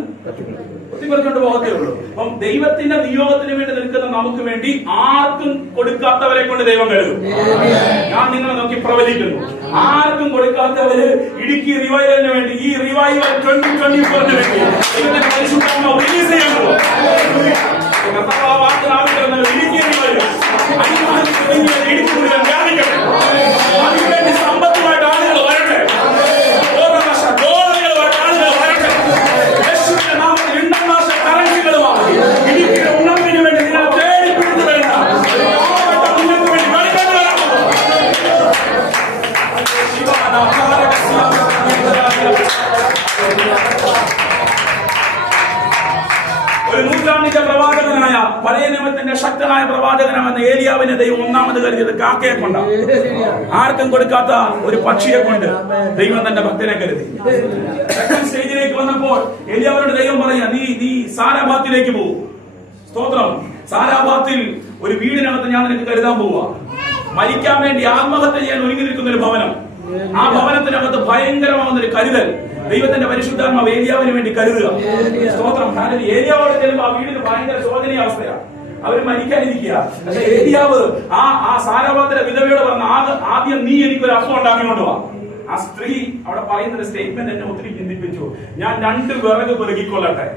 കുത്തിപ്പറിച്ചോണ്ട് പോകത്തേ ഉള്ളൂ. അപ്പം ദൈവത്തിന്റെ നിയോഗത്തിന് വേണ്ടി നിൽക്കുന്ന നമുക്ക് വേണ്ടി ആർക്കും കൊടുക്കാത്തവരെ കൊണ്ട് ദൈവം കരുതും. ഞാൻ നിങ്ങളെ നോക്കി പ്രവചിക്കുന്നു. ആർക്കും കൊടുക്കാത്തവര് ഇടുക്കി റിവൈവലിന് വേണ്ടി, ഈ റിവൈവൽ 2024 വേണ്ടി ദൈവത്തിന്റെ പരിശുദ്ധാത്മാവ് റിലീസ് ചെയ്യാനുള്ളൂ. അതിനുവേണ്ടി സമ്പത്തുമായിട്ട് ആളുകൾ വരട്ടെ. യേശുവിന്റെ നാമത്തിൽ ഇന്റർനാഷണൽ കറൻസികളുമാണ് ഇടുക്കിയുടെ ഉണർവിന് വേണ്ടി നിങ്ങളെ തേടി പിടിച്ചു വരുന്ന നിങ്ങൾക്ക് വേണ്ടി കളിക്കാൻ വരാമോ? ഒരു നൂറ്റാണ്ടിന്റെ പ്രവാചകനായ, പഴയ നിയമത്തിന്റെ ശക്തനായ പ്രവാചകനാണെന്ന ഏലിയാവിനെ ദൈവം ഒന്നാമത് കരുതിയത് കാക്കയെ കൊണ്ടാണ്. ആർക്കും കൊടുക്കാത്ത ഒരു പക്ഷിയെ കൊണ്ട് ദൈവം തന്റെ ഭക്തനെ കരുതി. സെക്കൻഡ് സ്റ്റേജിലേക്ക് വന്നപ്പോൾ ഏലിയാവിനോട് ദൈവം പറയാ, നീ സാരാഭാത്തിലേക്ക് പോകും. സ്തോത്രം. സാരാഭാത്തിൽ ഒരു വീടിനകത്ത് ഞാൻ നിനക്ക് കരുതാൻ പോവുക. മരിക്കാൻ വേണ്ടി ആത്മഹത്യ ചെയ്യാൻ ഒരുങ്ങി നിൽക്കുന്ന ഒരു ഭവനം. ആ ഭവനത്തിനകത്ത് ഭയങ്കരമാകുന്ന ഒരു കരുതൽ ദൈവത്തിന്റെ പരിശുദ്ധാത്മാവ് ഏലിയാവിന് വേണ്ടി കരുതുക. സ്തോത്രം. ഏലിയാവോട് ചെല്ലുമ്പോൾ ആ വീടിന് ഭയങ്കര ശോചനീയ അവസ്ഥയാണ്. അവര് മരിക്കാനിരിക്കുക. പക്ഷെ ഏലിയാവ് ആ സാരാഭാത്തിലെ വിധവയോട് പറഞ്ഞ, ആദ്യം നീ എനിക്കൊരു അപ്പം ഉണ്ടാക്കിക്കൊണ്ട് വാ. ആ സ്ത്രീ അവിടെ പറയുന്ന ഒരു സ്റ്റേറ്റ്മെന്റ് എന്നെ ഒത്തിരി ചിന്തിപ്പിച്ചു. ഞാൻ 2 വിറക് പെറുകിക്കൊള്ളട്ടെ.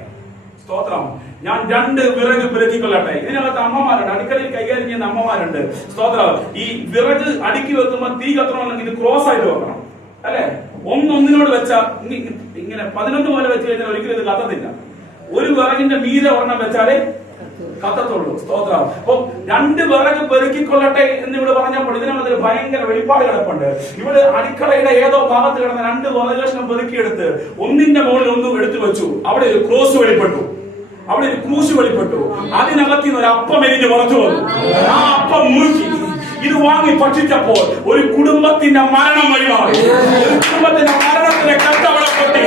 സ്തോത്രം. ഞാൻ 2 വിറക് പെറുക്കിക്കൊള്ളട്ടെ. ഇതിനകത്ത് അമ്മമാരുണ്ട്, അടുക്കളയിൽ കൈകാര്യം ചെയ്യുന്ന അമ്മമാരുണ്ട്. സ്തോത്രം. ഈ വിറക് അടുക്കി വെക്കുമ്പോൾ തീ കത്തണമെങ്കിൽ ഇത് ക്രോസ് ആയിട്ട് വെക്കണം, അല്ലെ? ഒന്നൊന്നിനോട് വെച്ചാൽ ഇങ്ങനെ 11 പോലെ വെച്ച് കഴിഞ്ഞാൽ ഒരിക്കലും ഇത് കത്തത്തില്ല. ഒരു വിറകിന്റെ മീതെ ഒരെണ്ണം വെച്ചാലേ കത്തത്തുള്ളൂ. സ്തോത്രം. അപ്പൊ 2 വിറക് പെറുക്കിക്കൊള്ളട്ടെ എന്ന് ഇവിടെ പറഞ്ഞപ്പോൾ ഇതിനകത്ത് ഭയങ്കര വെളിപ്പാട് കിടപ്പുണ്ട്. ഇവിടെ അടുക്കളയുടെ ഏതോ ഭാഗത്ത് കിടന്ന 2 വിറക് കഷ്ണം പെറുക്കിയെടുത്ത് ഒന്നിന്റെ മുകളിൽ ഒന്നും എടുത്തു വെച്ചു. അവിടെ ഒരു ക്രോസ് വെളിപ്പെട്ടു, അവിടെ ഒരു ക്രൂശ് വെളിപ്പെട്ടു. അതിനകത്ത് നിന്ന് ഒരു അപ്പം എരിഞ്ഞ് പുറത്തു വന്നു. ആ അപ്പം മുറുക്കി ഇത് വാങ്ങി ഭക്ഷിച്ചപ്പോൾ ഒരു കുടുംബത്തിന്റെ മരണം വഴിമാറി. ഒരു കുടുംബത്തിന്റെ മരണത്തിന്റെ കട്ടവള പൊട്ടി.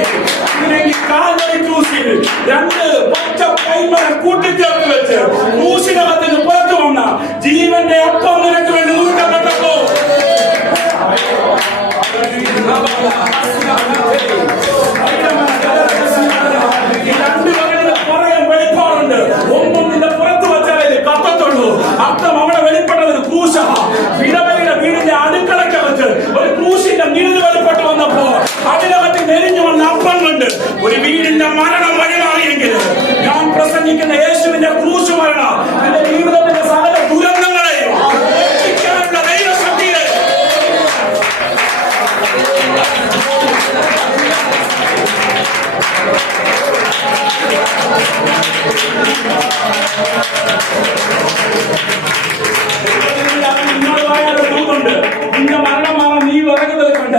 കാൽവരി ക്രൂശിൽ 2 പച്ച കൈമരം കൂട്ടിച്ചേർത്ത് വെച്ച് ക്രൂശിനകത്തിന് പുറത്തു വന്ന ജീവന്റെ അപ്പം നിനക്ക് വേണ്ടി നുറുക്കപ്പെട്ടപ്പോ പറയാൻ വെളിപ്പാടുണ്ട്. ഒന്നൊന്നിന്റെ പുറത്ത് വെച്ചാലേ കത്തത്തുള്ളൂ. അർത്ഥം അവിടെ വെളിപ്പെട്ടത് ഒരു ക്രൂശ. വിധവയുടെ വീടിന്റെ അടുക്കളയ്ക്ക് വെച്ച് ഒരു ക്രൂശിന്റെ നീര് വെളിപ്പെട്ട് വന്നപ്പോ അതിനകത്ത് നെരിഞ്ഞു വന്ന അപ്പം കൊണ്ട് ഒരു വീടിന്റെ മരണം വഴിമാറിയെങ്കിൽ ഞാൻ പ്രസംഗിക്കുന്ന യേശുവിന്റെ ക്രൂശ് മരണം എന്റെ ജീവിതത്തിന്റെ സകല ദുരന്തങ്ങളെയും രക്ഷിക്കാനുള്ള ദൈവശക്തിയെ നിന്റെ മരണം മാറാൻ നീ വിറക് വെക്കണ്ട.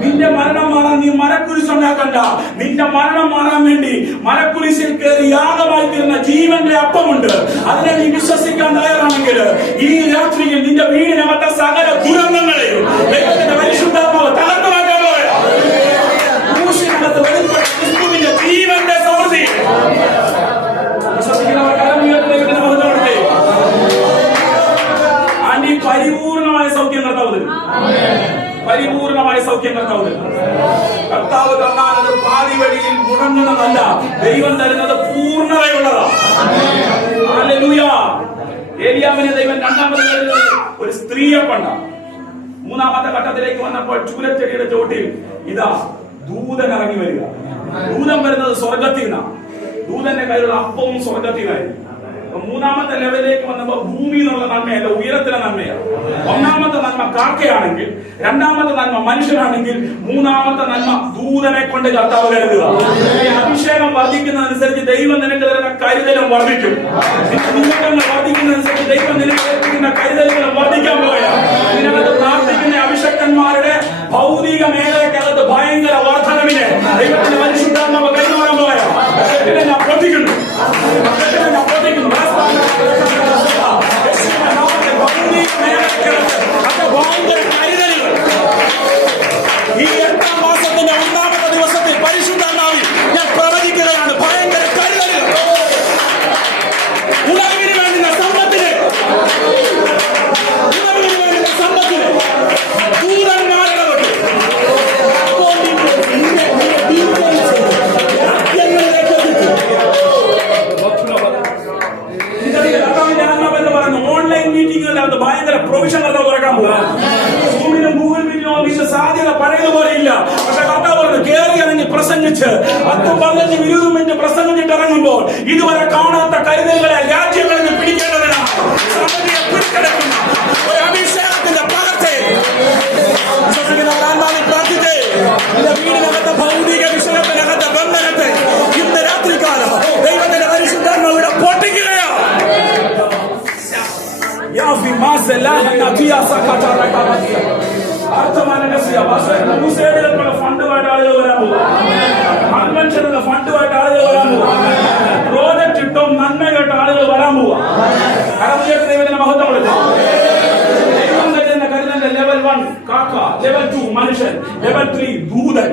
നിന്റെ മരണം മാറാൻ നീ മരക്കുരിശുണ്ടാക്കണ്ട. നിന്റെ മരണം മാറാൻ വേണ്ടി മരക്കുരിശിൽ കയറി യാഗമായി തീർന്ന ജീവന്റെ അപ്പമുണ്ട്. അതിനെ നീ വിശ്വസിക്കാൻ തയ്യാറാണെങ്കിൽ ഈ രാത്രിയിൽ നിന്റെ വീടിനകത്തെ സകല ദുരന്തങ്ങളെയും ദൈവത്തിന്റെ പരിശുദ്ധാത്മാവ് തകർന്നു മാറ്റാൻ പോയ ക്രൂശിനകത്ത് വെളിപ്പെട്ട ക്രിസ്തുവിന്റെ ജീവന്റെ സമൃദ്ധി വിശ്വസിക്കുന്നവർ പരിപൂർണമായ സൗഖ്യം കർത്താവ് തരും. പരിപൂർണമായ സൗഖ്യം കർത്താവ് തരും. കർത്താവ് തന്നാൽ അത് പാതി വഴിയിൽ മുടങ്ങുന്നതല്ല, ദൈവം തരുന്നത് പൂർണ്ണതയുള്ളതാണ്. ഹല്ലേലൂയ. ഏലിയാവിനെ ദൈവം രണ്ടാമത് തരുന്നത് ഒരു സ്ത്രീയെ കൊണ്ടാണ്. 3ാമത്തെ ഘട്ടത്തിലേക്ക് വന്നപ്പോൾ ചൂരച്ചെടിയുടെ ചോട്ടിൽ ഇതാ ദൂതൻ ഇറങ്ങി വരിക. ദൂതൻ വരുന്നത് സ്വർഗത്തിൽ നിന്നാണ്. ദൂതന്റെ കയ്യിലുള്ള അപ്പവും സ്വർഗത്തിൽ നിന്നായിരുന്നു. മൂന്നാമത്തെ ലെവലിലേക്ക് വന്നപ്പോൾ ഭൂമി എന്നുള്ള നന്മയല്ല, ഉയരത്തിലെ നന്മയാണ്. ഒന്നാമത്തെ നന്മ കാക്കയാണെങ്കിൽ, രണ്ടാമത്തെ നന്മ മനുഷ്യനാണെങ്കിൽ, മൂന്നാമത്തെ നന്മ ദൂതനെ കൊണ്ട് കർത്താവ് കരുതുക. അഭിഷേകം വർദ്ധിക്കുന്നതനുസരിച്ച് ദൈവം നിനക്ക് തരുന്ന കരുതലും വർദ്ധിക്കും. നിങ്ങളുടെ വർദ്ധിക്കുന്നതനുസരിച്ച് ദൈവം നിനക്ക് ഏൽപ്പിക്കുന്ന കരുതലുകളും വർദ്ധിക്കാൻ പോവുകയാണ്. ഇതിനകത്ത് പ്രാർത്ഥിക്കുന്ന അഭിഷക്തന്മാരുടെ ഭൗതിക മേഖലയ്ക്കകത്ത് ഭയങ്കര വർധനവിനെ ദൈവത്തിന്റെ പരിശുദ്ധാത്മാവ് കൈമാറാൻ പോവുകയാണ്. ഞാൻ പ്രവർത്തിക്കുന്നു. ഈ 8-ാം മാസത്തിന്റെ 1-ാമത്തെ ദിവസത്തിൽ പരിശുദ്ധാത്മാവിൽ ഞാൻ പ്രവചിക്കുകയാണ്. ഭയങ്കര കരുതലുകൾ, ഉണർവിന് വേണ്ടുന്ന സമ്പത്തിന്, ഉണർവിന് വേണ്ടുന്ന സമ്പത്തിന് ദൂതന്മാരുടെ ഓൺലൈൻ മീറ്റിംഗുകളിനകത്ത് ഭയങ്കര പ്രൊവിഷനുകൾ തുറക്കാൻ പോകും. സൂമിനും ഗൂഗിൾ മീറ്റിനും വിശ്വ സാധ്യത പഴയതുപോലെ ഇല്ല. പക്ഷെ കർത്താവ് പറഞ്ഞു കയറി ഇറങ്ങി പ്രസംഗിച്ച് 10-15-20 മിനിറ്റ് പ്രസംഗിച്ചിട്ട് ഇറങ്ങുമ്പോൾ ഇതുവരെ കാണാത്ത കരുതലുകളെ രാജ്യങ്ങളിൽ നിന്ന് പിടിക്കേണ്ടതിനാണ് സമിതിയെ പിടിച്ചെടുക്കുന്ന ഒരു അഭിഷേകത്തിന്റെ പകർച്ചയെ പ്രാർത്ഥിച്ചേ. വീടിനകത്തെ ഭൗതിക വിഷയത്തിനകത്തെ ബന്ധനത്തെ ഇന്ന് രാത്രികാലം ദൈവത്തിന്റെ പരിശുദ്ധാത്മാവിടെ പൊട്ടിക്കുകയാണ്. ഫണ്ടുമായിട്ട് ആളുകൾ വരാൻ പോകും. കൺവെൻഷനുള്ള ഫണ്ടുമായിട്ട് ആളുകൾ വരാൻ പോകും. പ്രോജക്ട് ഇട്ടോ നന്മ കേട്ടോ ആളുകൾ വരാൻ പോവുക. ദൈവത്തിന്റെ മഹത്വം വിളിച്ചു. ലെവൽ 1 കാക്ക, ലെവൽ 2 മനുഷ്യൻ, ലെവൽ 3 ദൂതൻ.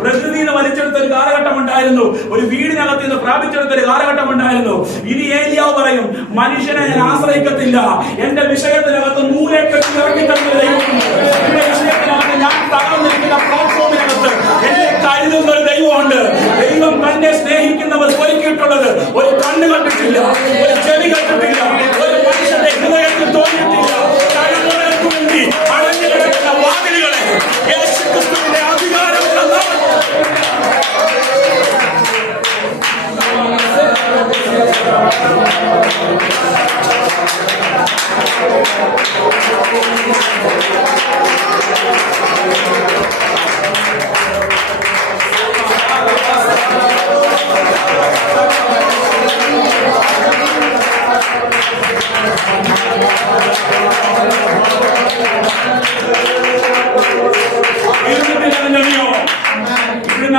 പ്രകൃതിയിൽ വലിച്ചെടുത്ത ഒരു കാലഘട്ടം ഉണ്ടായിരുന്നു. ഒരു വീടിനകത്ത് നിന്ന് പ്രാപിച്ചെടുത്ത ഒരു കാലഘട്ടം ഉണ്ടായിരുന്നു. ഇനി ഏലിയാവ് പറയും മനുഷ്യനെ ഞാൻ ആശ്രയിക്കത്തില്ല, എന്റെ വിഷയത്തിനകത്ത് 100 കെട്ടി ഇറക്കി തരുന്ന ദൈവമുണ്ട്. എന്റെ വിഷയത്തിനകത്ത് ഞാൻ തകർന്നിരിക്കുന്ന പ്ലാറ്റ്ഫോമിനകത്ത് എന്നെ കരുതുന്ന ഒരു ദൈവമുണ്ട്. ദൈവം തന്നെ സ്നേഹിക്കുന്നവർ ഒരുക്കിയിട്ടുള്ളത് ഒരു കണ്ണ് കണ്ടിട്ടില്ല, ഒരു ചെവി കണ്ടിട്ടില്ല, ഒരു മനുഷ്യന്റെ ഹൃദയത്തിൽ തോന്നിയിട്ടില്ല. അടഞ്ഞു കിടക്കുന്ന വാതിലുകളെ യേശുക്രിസ്തുവിന്റെ അധികാരമുള്ള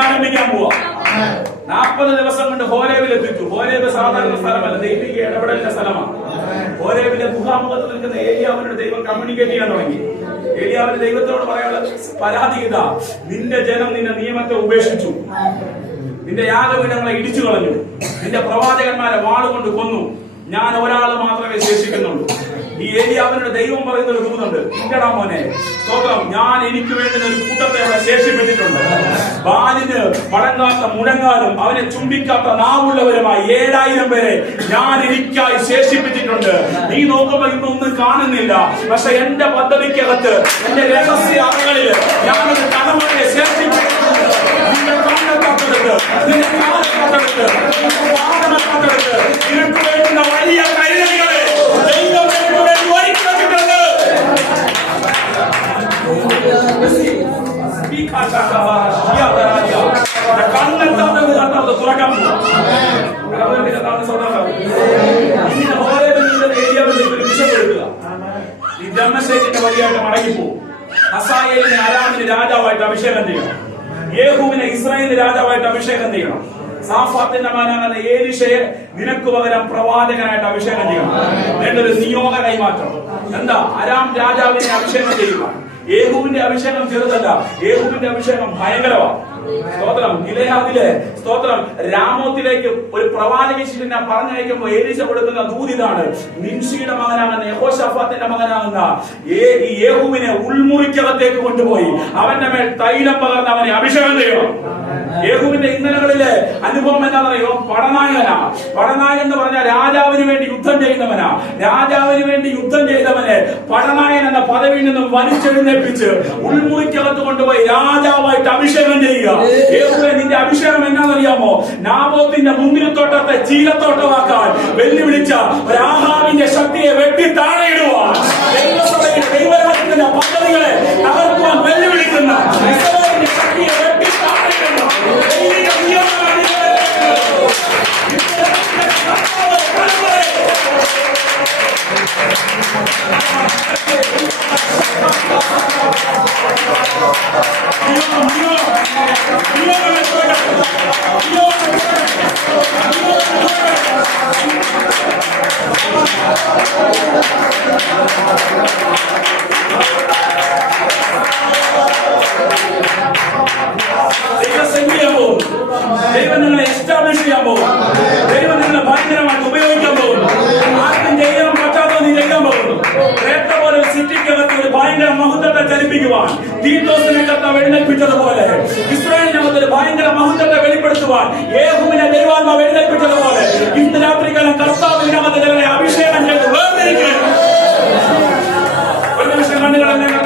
ആരംഭിക്കാൻ പോവാ. 40 ദിവസം കൊണ്ട് ഹോരേബിൽ എത്തിച്ചു. ഹോരേബ് സാധാരണ സ്ഥലമല്ല, ദൈവിക ഇടപെടലിന്റെ സ്ഥലമാണ്. ഹോരേബിലെ ഗുഹാമുഖത്ത് നിൽക്കുന്ന ഏലിയാവിനോട് ദൈവം കമ്മ്യൂണിക്കേറ്റ് ചെയ്യാൻ തുടങ്ങി. ഏലിയാവിന് ദൈവത്തോട് പറയാനുള്ള പരാതി ഇതാ: നിന്റെ ജനം നിന്റെ നിയമത്തെ ഉപേക്ഷിച്ചു, നിന്റെ യാഗപീഠങ്ങളെ ഇടിച്ചു കളഞ്ഞു, നിന്റെ പ്രവാചകന്മാരെ വാളുകൊണ്ട് കൊന്നു, ഞാൻ ഒരാൾ മാത്രമേ ശേഷിക്കുന്നുള്ളൂ. ഈ ഏലിയാവിനോട് ദൈവം പറയുന്ന ഒരു ദൂതുണ്ട്: ഇല്ലടാ മോനെ, സ്തോത്രം, ഞാൻ എനിക്ക് വേണ്ടുന്ന ഒരു കൂട്ടത്തെ അവിടെ ശേഷിപ്പിച്ചിട്ടുണ്ട്. ബാലിന് മടങ്ങാത്ത മുഴങ്ങാലും അവനെ ചുംബിക്കാത്ത നാവുള്ളവരുമായി 7000 പേരെ ഞാൻ എനിക്കായി ശേഷിപ്പിച്ചിട്ടുണ്ട്. നീ നോക്കുമ്പോ ഇന്നൊന്നും കാണുന്നില്ല, പക്ഷെ എന്റെ പദ്ധതിക്കകത്ത്, എന്റെ രഹസ്യ അറകളില് ഞാനൊരു തലമുറയെ ശേഷിപ്പിച്ചിട്ടുണ്ട്. നിന്റെ കണ്ണെത്താത്തടുത്ത്, നിന്റെ കാലെത്താത്തടുത്ത്, നിന്റെ വാദമെത്താത്തടുത്ത് നിനക്ക് വേണ്ടുന്ന വലിയ കരുതലുകളെ ദൈവം ഒരുക്കിയിട്ടുണ്ട്. കണ്ണെത്താത്തത് കണ്ടാൽ തുറക്കാൻ വിഷപ്പെടുക്കുക. ഈ ദമ്മശേഖിന്റെ വഴിയായിട്ട് മടങ്ങിപ്പോകും. ഹസായേലിനെ അരാമിന് രാജാവായിട്ട് അഭിഷേകം ചെയ്യണം. യേഹൂവിനെ ഇസ്രായേലിന്റെ രാജാവായിട്ട് അഭിഷേകം ചെയ്യണം. സാഫാത്തിന്റെ മകനാകുന്ന ഏലീശയെ നിനക്ക് പകരം പ്രവാചകനായിട്ട് അഭിഷേകം ചെയ്യണം. വേണ്ടൊരു നിയോഗ കൈമാറ്റം. എന്താ? അരാം രാജാവിനെ അഭിഷേകം ചെയ്യുക. യേഹൂവിന്റെ അഭിഷേകം ചെറുതല്ല, യേഹൂവിന്റെ അഭിഷേകം ഭയങ്കരമാണ്. സ്തോത്രം. ഗിലെയാദിലെ സ്തോത്രം രാമോത്തിലേക്ക് ഒരു പ്രവാചക ശിഷ്യനെ പറഞ്ഞയക്കുമ്പോൾ ഏലീശ കൊടുക്കുന്ന ദൂതിതാണ്: നിംഷിയുടെ മകനാകുന്ന യഹോശാഫാത്തിന്റെ മകനാകുന്ന ഈ യേഹൂവിനെ ഉൾമുറിക്കകത്തേക്ക് കൊണ്ടുപോയി അവന്റെ മേൽ തൈലം പകർന്ന് അവനെ അഭിഷേകം ചെയ്യണം. യേഹൂവിന്റെ ഇന്നലകളിലെ അനുഭവം എന്താണെന്നറിയോ? പടനായകനാ. പടനായകൻ എന്ന് പറഞ്ഞാൽ രാജാവിന് വേണ്ടി യുദ്ധം ചെയ്യുന്നവനാ. രാജാവിന് വേണ്ടി യുദ്ധം ചെയ്തവനെ പടനായകൻ എന്ന പദവിയിൽ നിന്നും വലിച്ചെഴുന്നേൽപ്പിച്ച് ഉൾമുറിക്കകത്ത് കൊണ്ടുപോയി രാജാവായിട്ട് അഭിഷേകം ചെയ്യുക. യേശുവേ, നിന്റെ അഭിഷേകം എന്നാണെന്നറിയാമോ? നാബോത്തിന്റെ മുന്തിരിത്തോട്ടത്തെ ചീലത്തോട്ടമാക്കാൻ വെല്ലുവിളിച്ച രാഹാബിന്റെ ശക്തിയെ വെട്ടി താഴെയിടുവാൻ, ദൈവസഭയുടെ ദൈവരാജ്യത്തിന്റെ പദ്ധതികളെ തകർക്കുവാൻ വെല്ലുവിളിക്കുന്ന ഇസ്രായേലിന്റെ ശക്തിയെ വെട്ടി താഴെയിടുന്ന ദൈവിക നിയമമാണ് ദൈവം നിങ്ങളെ എസ്റ്റാബ്ലിഷ് ചെയ്യാൻ പോകും. ദൈവം നിങ്ങളെ ഭയങ്കരമായിട്ട് ഉപയോഗിക്കാൻ പോകുന്നു. ആർക്കും ചെയ്യാൻ പറ്റാത്തത് നീ ചെയ്യാൻ പോകുന്നു. ക്രേത്ത പോലെ ഒരു സിറ്റിക്കകത്ത് ഒരു ഭയങ്കര മഹത്വത്തെ ചലിപ്പിക്കുവാൻ തീത്തോസിനെ കർത്താവ് എഴുന്നേൽപ്പിച്ചതുപോലെ, ഇസ്രായേലിനകത്ത് ഒരു ഭയങ്കര മഹത്വത്തെ വെളിപ്പെടുത്തുവാൻ യേഹൂവിനെ ദൈവാത്മാവ് എഴുന്നേൽപ്പിച്ചതുപോലെ, ഇന്ന് രാത്രികാലം കർത്താവിനകത്ത് ചിലരെ അഭിഷേകം ചെയ്ത് വേർതിരിക്കുക. ഒരു നിമിഷം കണ്ണുകളെല്ലാം